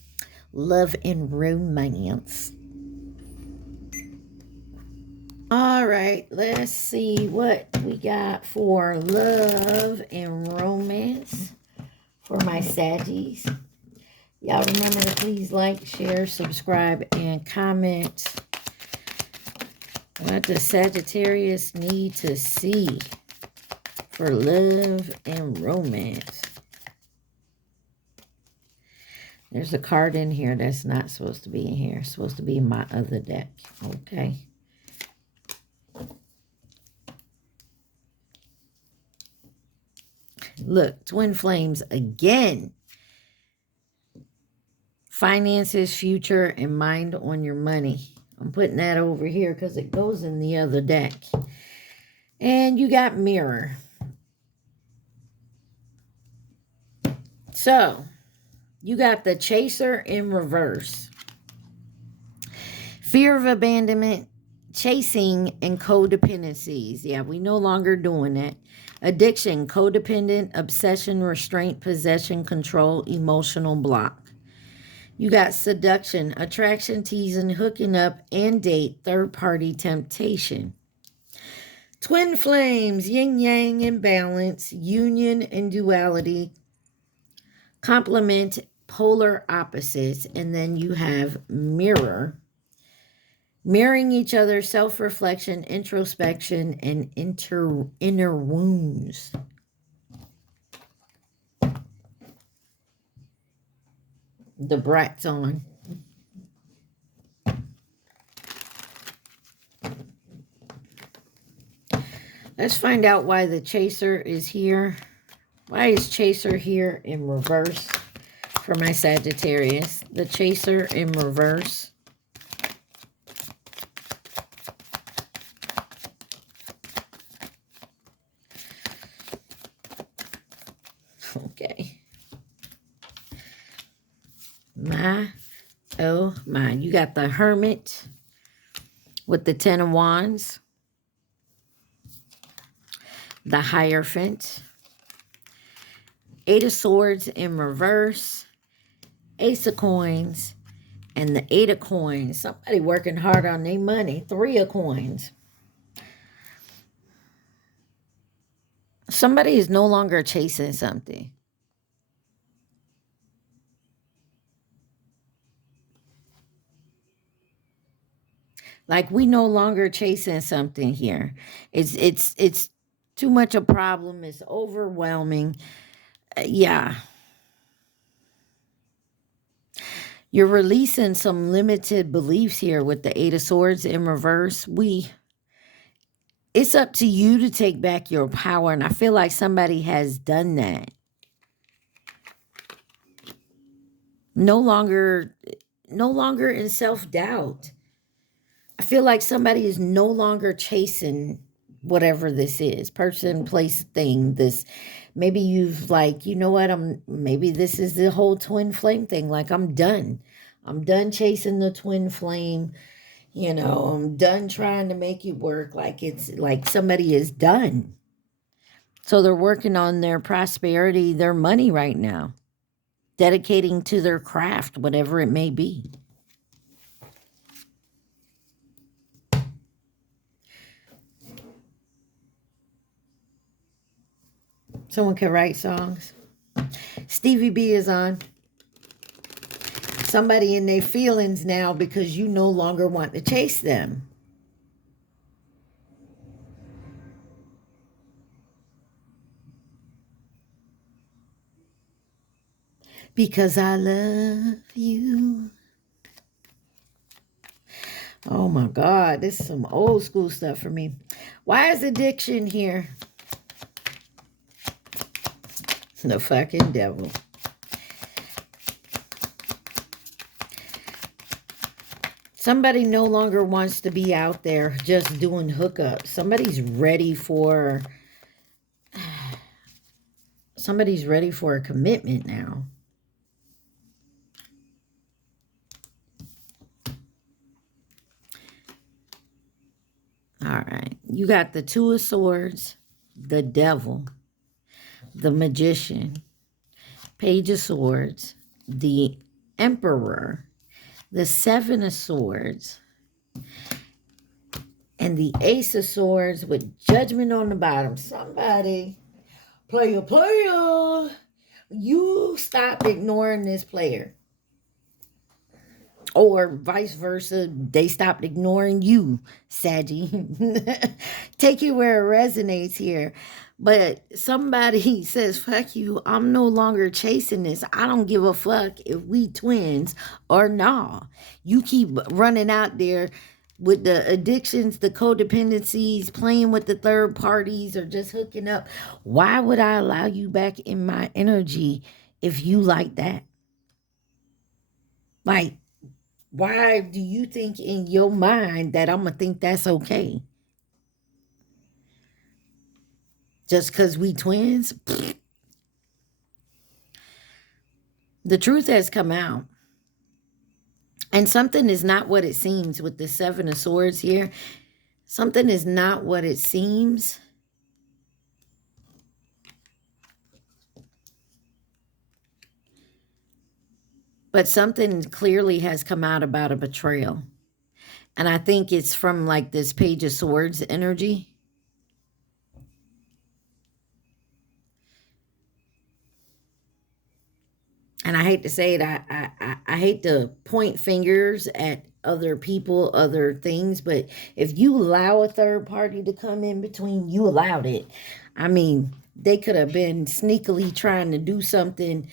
love and romance. All right, let's see what we got for love and romance for my Saggies. Y'all remember to please like, share, subscribe, and comment. What does Sagittarius need to see for love and romance? There's a card in here that's not supposed to be in here. It's supposed to be in my other deck. Okay. Look, twin flames again. Finances, future, and mind on your money. I'm putting that over here because it goes in the other deck. And you got mirror. So, you got the chaser in reverse. Fear of abandonment, chasing, and codependencies. Yeah, we no longer doing that. Addiction, codependent, obsession, restraint, possession, control, emotional block. You got seduction, attraction, teasing, hooking up, and date, third-party temptation. Twin flames, yin-yang and balance, union and duality, complement, polar opposites, and then you have mirror. Mirroring each other, self-reflection, introspection, and inner wounds. The brat's on. Let's find out why the chaser is here. Why is chaser here in reverse for my Sagittarius? The chaser in reverse. Okay. Oh my. You got the Hermit with the Ten of Wands. The Hierophant. Eight of Swords in reverse. Ace of Coins. And the Eight of Coins. Somebody working hard on their money. Three of Coins. Somebody is no longer chasing something. Like, we no longer chasing something here. It's too much a problem. It's overwhelming. Yeah. You're releasing some limited beliefs here with the Eight of Swords in reverse. It's up to you to take back your power. And I feel like somebody has done that. No longer in self-doubt. I feel like somebody is no longer chasing whatever this is. Person, place, thing. This, maybe you've like, you know what, maybe this is the whole twin flame thing. Like, I'm done. I'm done chasing the twin flame. You know, I'm done trying to make it work. Like, it's like somebody is done. So they're working on their prosperity, their money right now. Dedicating to their craft, whatever it may be. Someone can write songs. Stevie B is on. Somebody in their feelings now because you no longer want to chase them. Because I love you. Oh my God, this is some old school stuff for me. Why is addiction here? The fucking devil. Somebody no longer wants to be out there just doing hookups. Somebody's ready for a commitment now. All right. You got the Two of Swords, the Devil, the Magician, Page of Swords, the Emperor, the Seven of Swords, and the Ace of Swords with Judgment on the bottom. Somebody, player, you stop ignoring this player. Or vice versa, they stopped ignoring you, Saggy. Take it where it resonates here. But somebody says, fuck you, I'm no longer chasing this. I don't give a fuck if we twins or nah. You keep running out there with the addictions, the codependencies, playing with the third parties, or just hooking up. Why would I allow you back in my energy if you like that? Like, why do you think in your mind that I'm going to think that's okay? Just because we twins? The truth has come out. And something is not what it seems with the Seven of Swords here. Something is not what it seems. But something clearly has come out about a betrayal. And I think it's from like this Page of Swords energy. And I hate to say it, I hate to point fingers at other people, other things. But if you allow a third party to come in between, you allowed it. I mean, they could have been sneakily trying to do something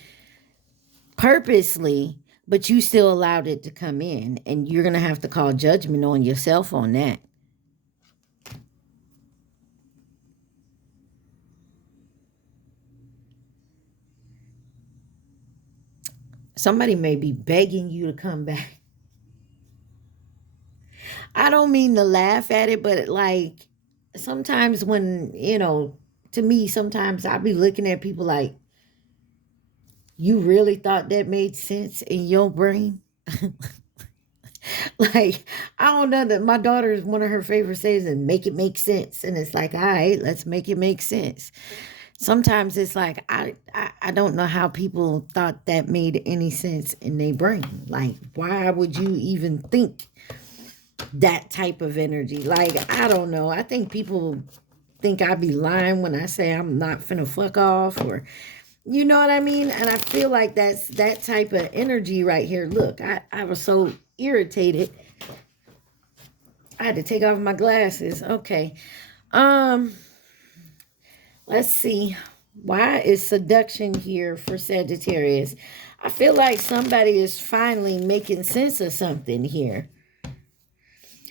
purposely, but you still allowed it to come in. And you're going to have to call judgment on yourself on that. Somebody may be begging you to come back. I don't mean to laugh at it, but like sometimes when, to me, sometimes I'll be looking at people like, you really thought that made sense in your brain? Like, I don't know that my daughter's one of her favorite sayings is make it make sense. And it's like, all right, let's make it make sense. Sometimes it's like, I don't know how people thought that made any sense in their brain. Like, why would you even think that type of energy? Like, I don't know. I think people think I be lying when I say I'm not finna fuck off, or you know what I mean? And I feel like that's that type of energy right here. Look, I was so irritated. I had to take off my glasses. Okay. Let's see. Why is seduction here for Sagittarius? I feel like somebody is finally making sense of something here.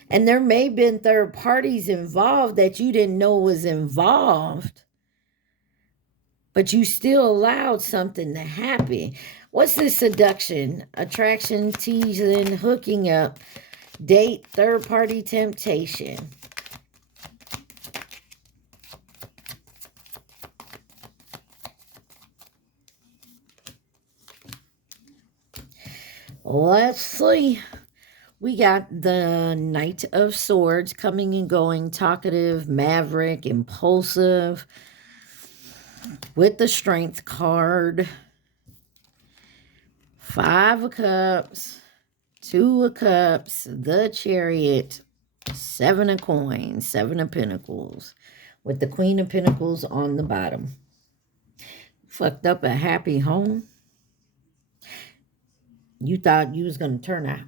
And there may have been third parties involved that you didn't know was involved, but you still allowed something to happen. What's this seduction? Attraction, teasing, hooking up, date, third party temptation. Let's see. We got the Knight of Swords coming and going, talkative, maverick, impulsive, with the Strength card. 5 of Cups, 2 of Cups, the Chariot, 7 of Coins, 7 of Pentacles, with the Queen of Pentacles on the bottom. Fucked up a happy home. You thought you was going to turn out.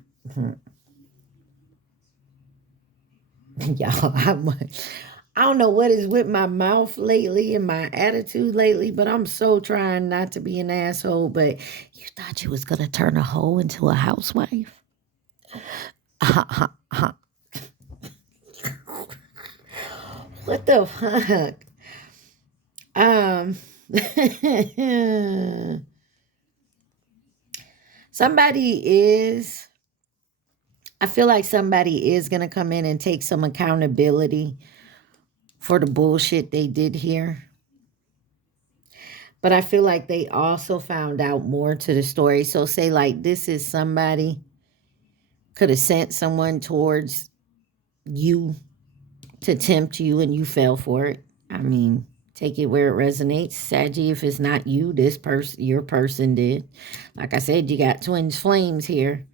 Y'all, I don't know what is with my mouth lately and my attitude lately, but I'm so trying not to be an asshole. But you thought you was going to turn a hoe into a housewife? What the fuck? I feel like somebody is going to come in and take some accountability for the bullshit they did here. But I feel like they also found out more to the story. So say like this is somebody could have sent someone towards you to tempt you and you fell for it. I mean, take it where it resonates. Saggy, if it's not you, this person, your person did. Like I said, you got twins flames here.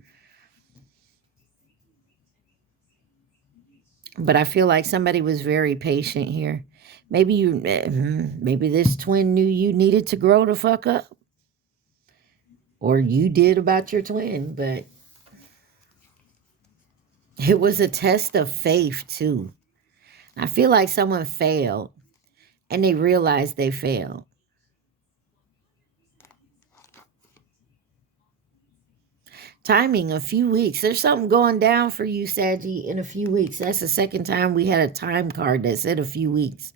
But I feel like somebody was very patient here. Maybe maybe this twin knew you needed to grow the fuck up. Or you did about your twin, but it was a test of faith too. I feel like someone failed and they realized they failed. Timing, a few weeks. There's something going down for you, Saggy, in a few weeks. That's the second time we had a time card that said a few weeks.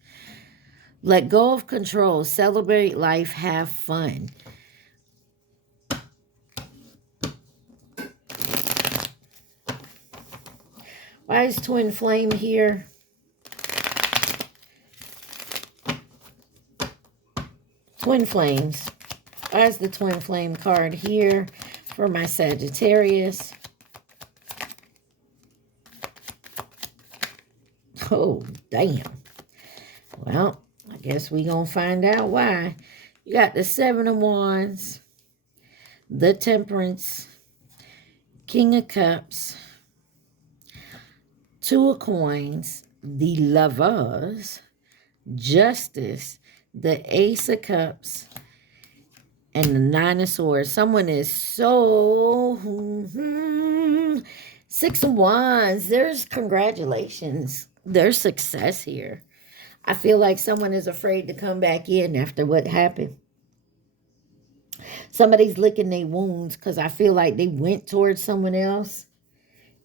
Let go of control. Celebrate life. Have fun. Why is Twin Flame here? Twin Flames. Why is the Twin Flame card here for my Sagittarius? Oh, damn. Well, I guess we gonna find out why. You got the 7 of Wands, the Temperance, King of Cups, 2 of Coins, the Lovers, Justice, the Ace of Cups, and the 9 of Swords. Someone is so Six of Wands. There's congratulations. There's success here. I feel like someone is afraid to come back in after what happened. Somebody's licking their wounds because I feel like they went towards someone else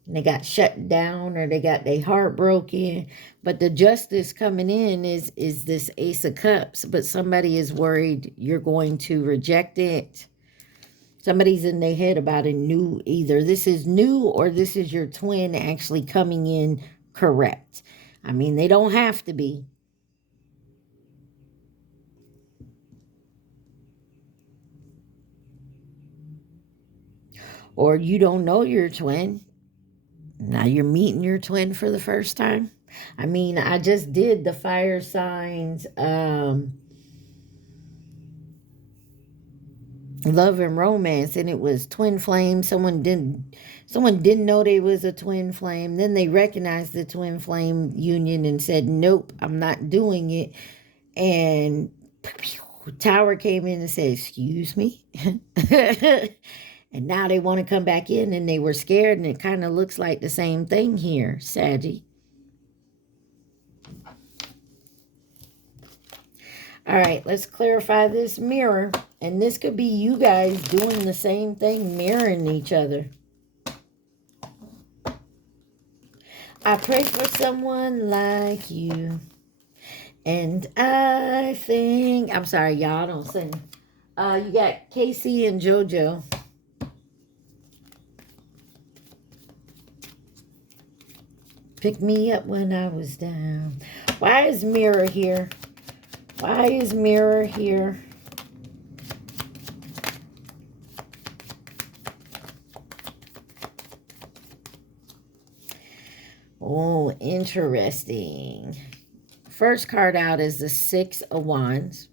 and they got shut down or they got their heart broken. But the justice coming in is this Ace of Cups. But somebody is worried you're going to reject it. Somebody's in their head about a new, either this is new or this is your twin actually coming in correct. I mean, they don't have to be. Or you don't know your twin. Now you're meeting your twin for the first time. I mean, I just did the fire signs, love and romance, and it was twin flame. Someone didn't know they was a twin flame. Then they recognized the twin flame union and said, nope, I'm not doing it. And Tower came in and said, excuse me. And now they want to come back in and they were scared, and it kind of looks like the same thing here, Saggy. All right, let's clarify this mirror. And this could be you guys doing the same thing, mirroring each other. I pray for someone like you. And I think, I'm sorry, y'all, don't sing. You got Casey and JoJo. Pick me up when I was down. Why is mirror here? Why is mirror here? Oh, interesting. First card out is the Six of Wands.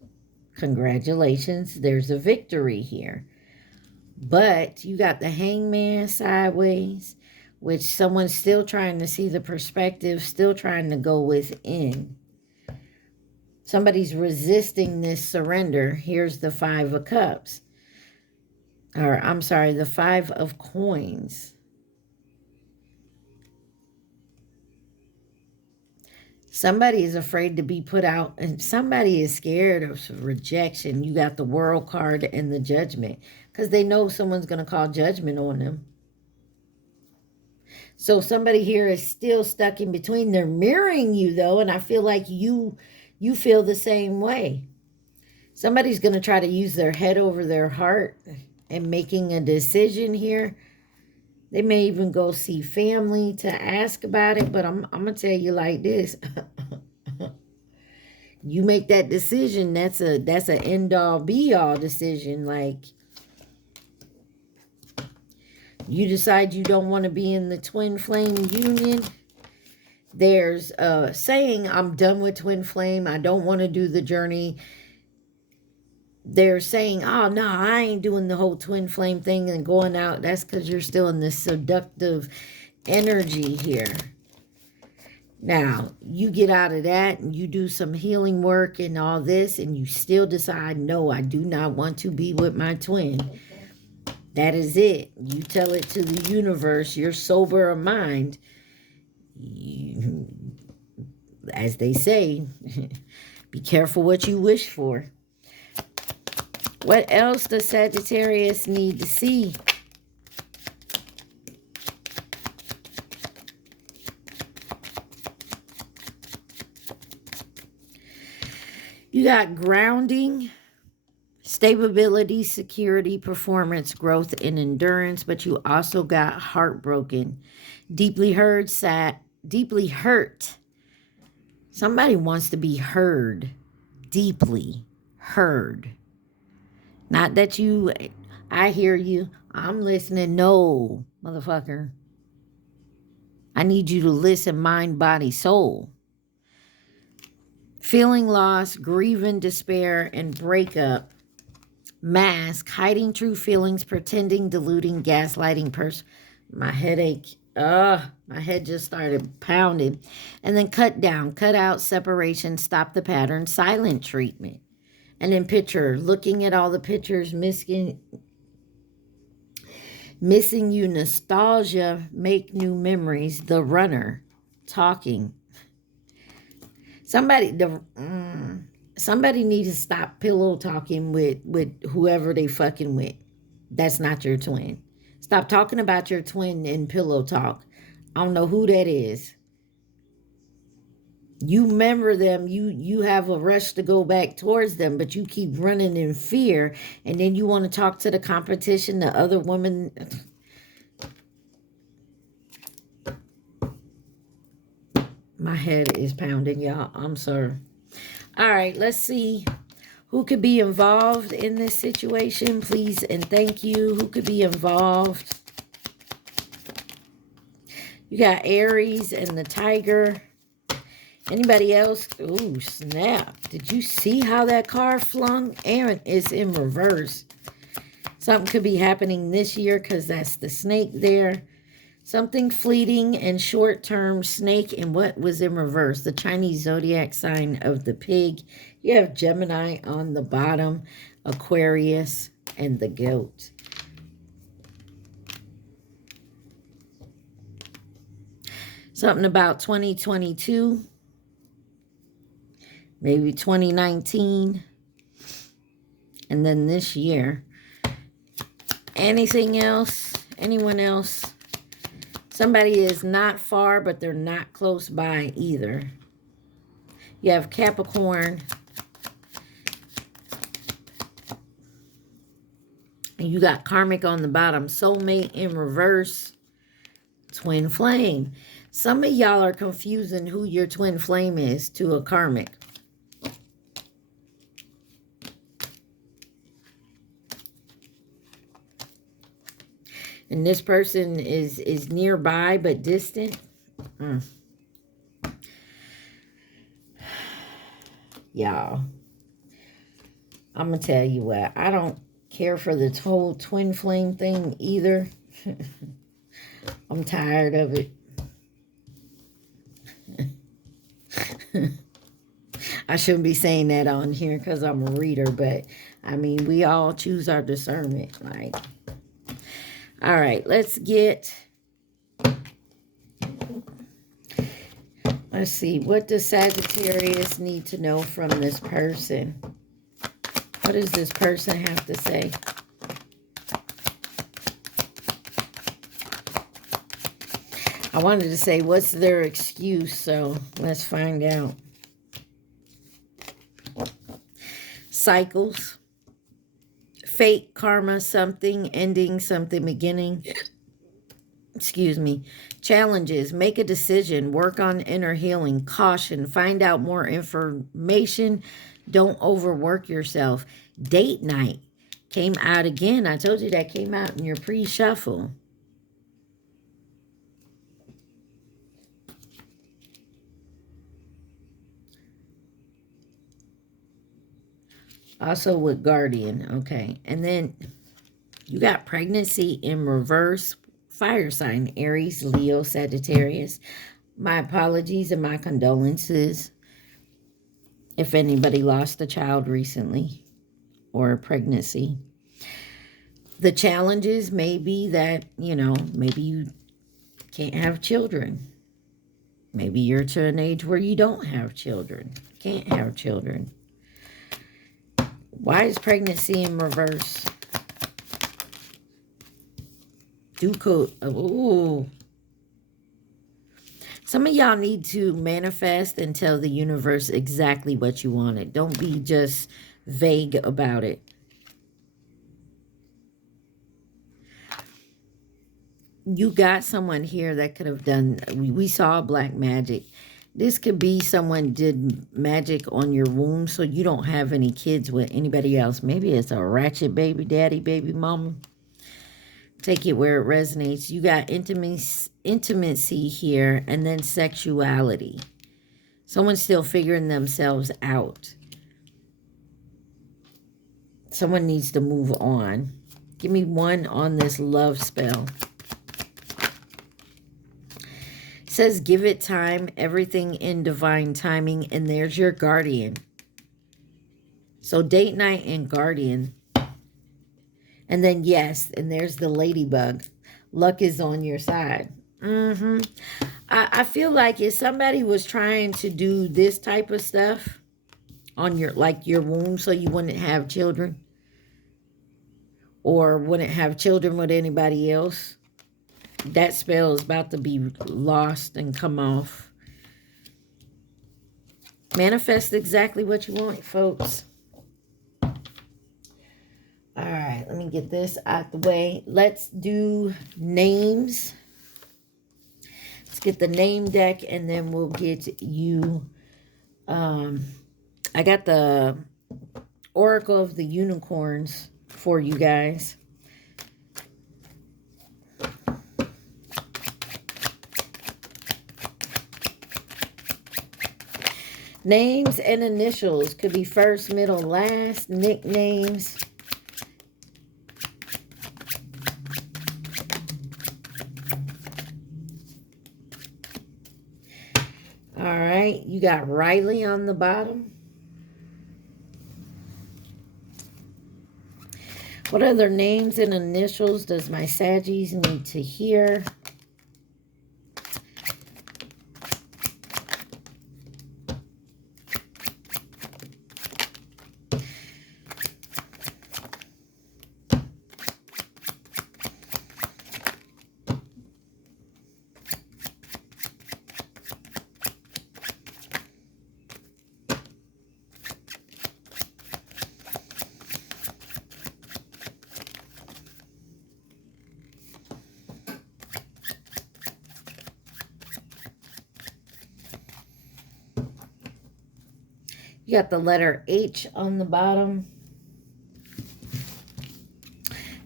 Congratulations. There's a victory here. But you got the Hangman sideways, which someone's still trying to see the perspective, still trying to go within. Somebody's resisting this surrender. Here's the Five of Cups. Or, I'm sorry, the Five of Coins. Somebody is afraid to be put out, and somebody is scared of rejection. You got the World card and the Judgment, because they know someone's going to call judgment on them. So somebody here is still stuck in between. They're mirroring you, though, and I feel like you feel the same way. Somebody's going to try to use their head over their heart and making a decision here. They may even go see family to ask about it, but I'm going to tell you like this. You make that decision, that's an end-all, be-all decision. Like, you decide you don't want to be in the twin flame union. There's saying, I'm done with twin flame. I don't want to do the journey. They're saying, oh, no, I ain't doing the whole twin flame thing and going out. That's because you're still in this seductive energy here. Now, you get out of that and you do some healing work and all this, and you still decide, no, I do not want to be with my twin. That is it. You tell it to the universe. You're sober of mind. As they say, be careful what you wish for. What else does Sagittarius need to see? You got grounding, stability, security, performance, growth, and endurance, but you also got heartbroken, deeply hurt, sad, deeply hurt. Somebody wants to be heard, deeply heard. Not that I hear you, I'm listening. No, motherfucker. I need you to listen, mind, body, soul. Feeling loss, grieving, despair, and breakup. Mask, hiding true feelings, pretending, deluding, gaslighting, my headache. My head just started pounding. And then cut down, cut out, separation, stop the pattern, silent treatment. And then picture, looking at all the pictures, missing Missing you, nostalgia, make new memories. The runner, talking. Somebody needs to stop pillow talking with whoever they fucking with. That's not your twin. Stop talking about your twin in pillow talk. I don't know who that is. You remember them, you have a rush to go back towards them, but you keep running in fear, and then you want to talk to the competition, the other woman. My head is pounding, y'all. I'm sorry. All right, let's see who could be involved in this situation, please and thank you. Who could be involved? You got Aries and the Tiger. Anybody else? Ooh, snap. Did you see how that car flung? Aaron is in reverse. Something could be happening this year because that's the snake there. Something fleeting and short-term, snake, and what was in reverse? The Chinese zodiac sign of the pig. You have Gemini on the bottom, Aquarius, and the goat. Something about 2022. Maybe 2019. And then this year. Anything else? Anyone else? Somebody is not far, but they're not close by either. You have Capricorn. And you got karmic on the bottom. Soulmate in reverse. Twin flame. Some of y'all are confusing who your twin flame is to a karmic. And this person is nearby but distant. Y'all, I'm going to tell you what. I don't care for the whole twin flame thing either. I'm tired of it. I shouldn't be saying that on here because I'm a reader. But, I mean, we all choose our discernment. Like, all right, let's see. What does Sagittarius need to know from this person? What does this person have to say? I wanted to say, what's their excuse? So let's find out. Cycles. Fate, karma, something ending, something beginning. Excuse me. Challenges. Make a decision. Work on inner healing. Caution. Find out more information. Don't overwork yourself. Date night. Came out again. I told you that came out in your pre-shuffle. Also with guardian. Okay. And then you got pregnancy in reverse. Fire sign. Aries, Leo, Sagittarius. My apologies and my condolences if anybody lost a child recently or a pregnancy. The challenges may be that, you know, maybe you can't have children. Maybe you're to an age where you don't have children. Can't have children. Why is pregnancy in reverse? Ooh. Some of y'all need to manifest and tell the universe exactly what you wanted. Don't be just vague about it. You got someone here that could have done, we saw black magic. This could be someone did magic on your womb so you don't have any kids with anybody else. Maybe it's a ratchet baby daddy, baby mama. Take it where it resonates. You got intimacy here and then sexuality. Someone's still figuring themselves out. Someone needs to move on. Give me one on this love spell. It says, give it time, everything in divine timing, and there's your guardian. So date night and guardian. And then yes, and there's the ladybug. Luck is on your side. I feel like if somebody was trying to do this type of stuff on your, like your womb, so you wouldn't have children or wouldn't have children with anybody else, that spell is about to be lost and come off. Manifest exactly what you want, folks. All right, let me get this out the way. Let's do names. Let's get the name deck, and then we'll get you. I got the Oracle of the Unicorns for you guys. Names and initials could be first, middle, last. Nicknames. All right, you got Riley on the bottom. What other names and initials does my Saggies need to hear? You got the letter H on the bottom.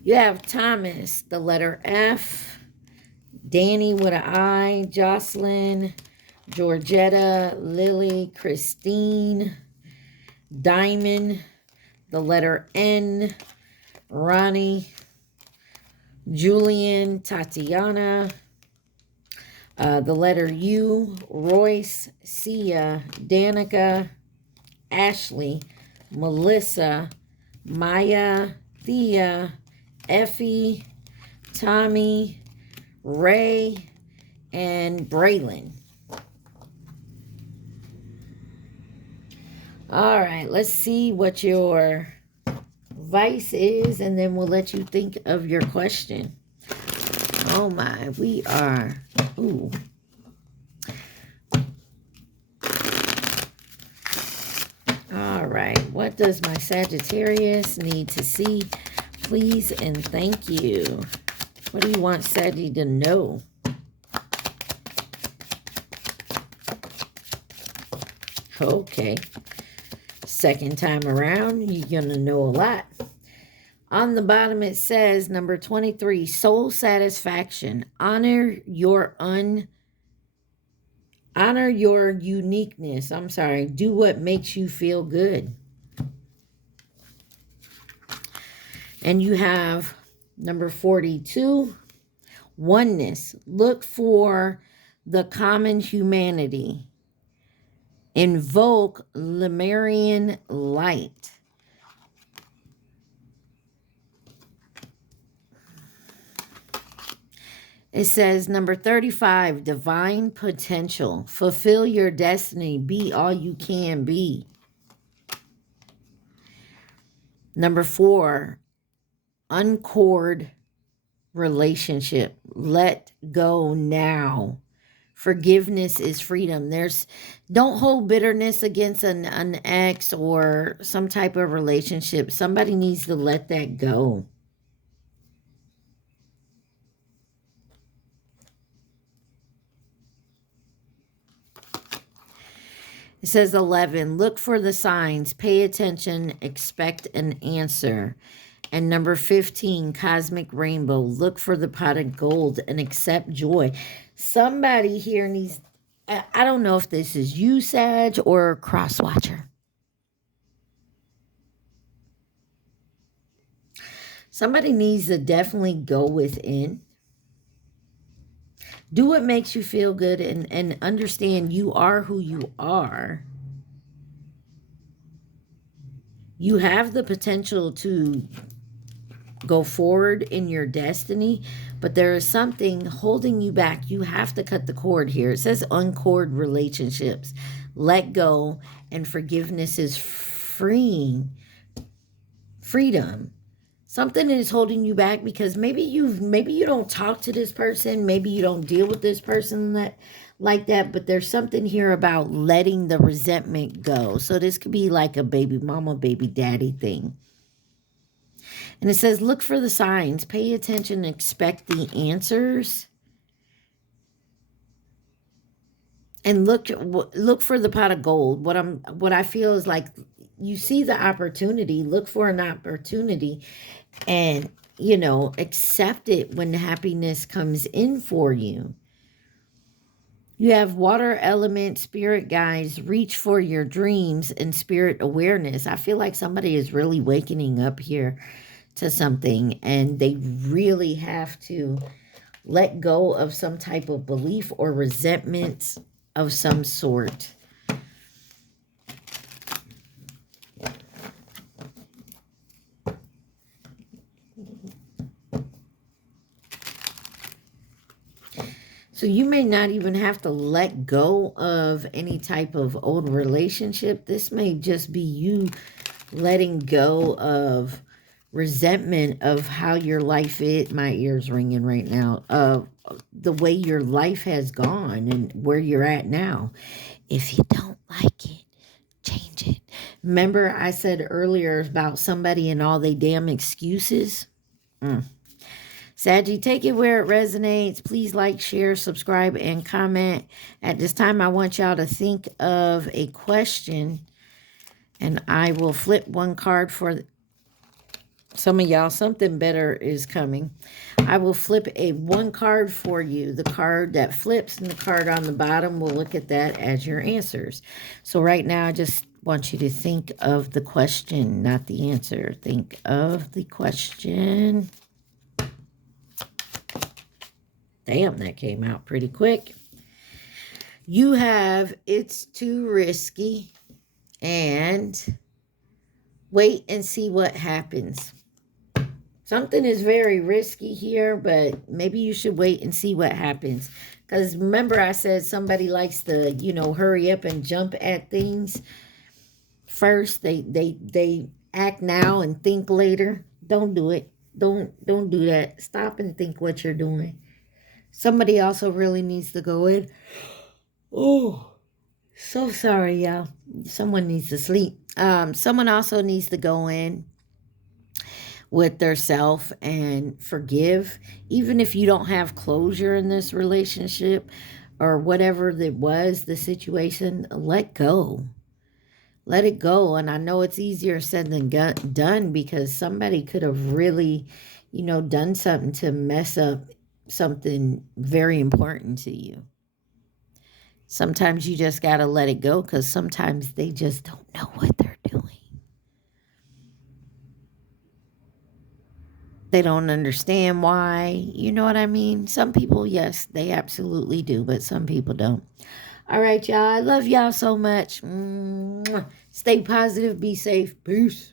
You have Thomas, the letter F. Danny with an I. Jocelyn, Georgetta, Lily, Christine. Diamond, the letter N. Ronnie, Julian, Tatiana. The letter U. Royce, Sia, Danica, Ashley, Melissa, Maya, Thea, Effie, Tommy, Ray, and Braylon. All right, let's see what your vice is, and then we'll let you think of your question. Oh my, we are, ooh. All right, what does my Sagittarius need to see? Please and thank you. What do you want Saggy to know? Okay. Second time around, you're going to know a lot. On the bottom it says, number 23, soul satisfaction. Honor your uniqueness. I'm sorry. Do what makes you feel good. And you have number 42, oneness. Look for the common humanity. Invoke Lemurian light. It says number 35, divine potential. Fulfill your destiny. Be all you can be. Number 4, uncord relationship. Let go now. Forgiveness is freedom. Don't hold bitterness against an ex or some type of relationship. Somebody needs to let that go. It says 11, look for the signs, pay attention, expect an answer. And number 15, cosmic rainbow, look for the pot of gold and accept joy. Somebody here needs, I don't know if this is you, Sag, or cross watcher. Somebody needs to definitely go within. Do what makes you feel good and understand you are who you are. You have the potential to go forward in your destiny, but there is something holding you back. You have to cut the cord here. It says uncord relationships. Let go, and forgiveness is freeing. Freedom. Something is holding you back because maybe you don't talk to this person, maybe you don't deal with this person like that, but there's something here about letting the resentment go. So this could be like a baby mama, baby daddy thing. And it says, look for the signs, pay attention, expect the answers. And look for the pot of gold. What I feel is like, you see the opportunity, look for an opportunity, and, you know, accept it when the happiness comes in for you. You have water element, spirit guides, reach for your dreams, and spirit awareness. I feel like somebody is really waking up here to something, and they really have to let go of some type of belief or resentments of some sort. So you may not even have to let go of any type of old relationship. This may just be you letting go of resentment of how your life is. My ear's ringing right now. Of the way your life has gone and where you're at now. If you don't like it, change it. Remember I said earlier about somebody and all they damn excuses? Saggy, take it where it resonates. Please like, share, subscribe, and comment. At this time, I want y'all to think of a question, and I will flip one card for some of y'all. Something better is coming. I will flip one card for you. The card that flips and the card on the bottom, we'll look at that as your answers. So right now, I just want you to think of the question, not the answer. Think of the question. Damn, that came out pretty quick. You have, it's too risky, and wait and see what happens. Something is very risky here, but maybe you should wait and see what happens. Because remember I said somebody likes to, you know, hurry up and jump at things first. They act now and think later. Don't do it. Don't do that. Stop and think what you're doing. Somebody also really needs to go in. Oh, so sorry, y'all. Someone needs to sleep. Someone also needs to go in with their self and forgive. Even if you don't have closure in this relationship or whatever that was the situation, let go. Let it go. And I know it's easier said than done, because somebody could have really, you know, done something to mess up something very important to you. Sometimes you just got to let it go, because sometimes they just don't know what they're doing. They don't understand why. You know what I mean? Some people, yes, they absolutely do, but some people don't. All right, y'all. I love y'all so much. Stay positive. Be safe. Peace.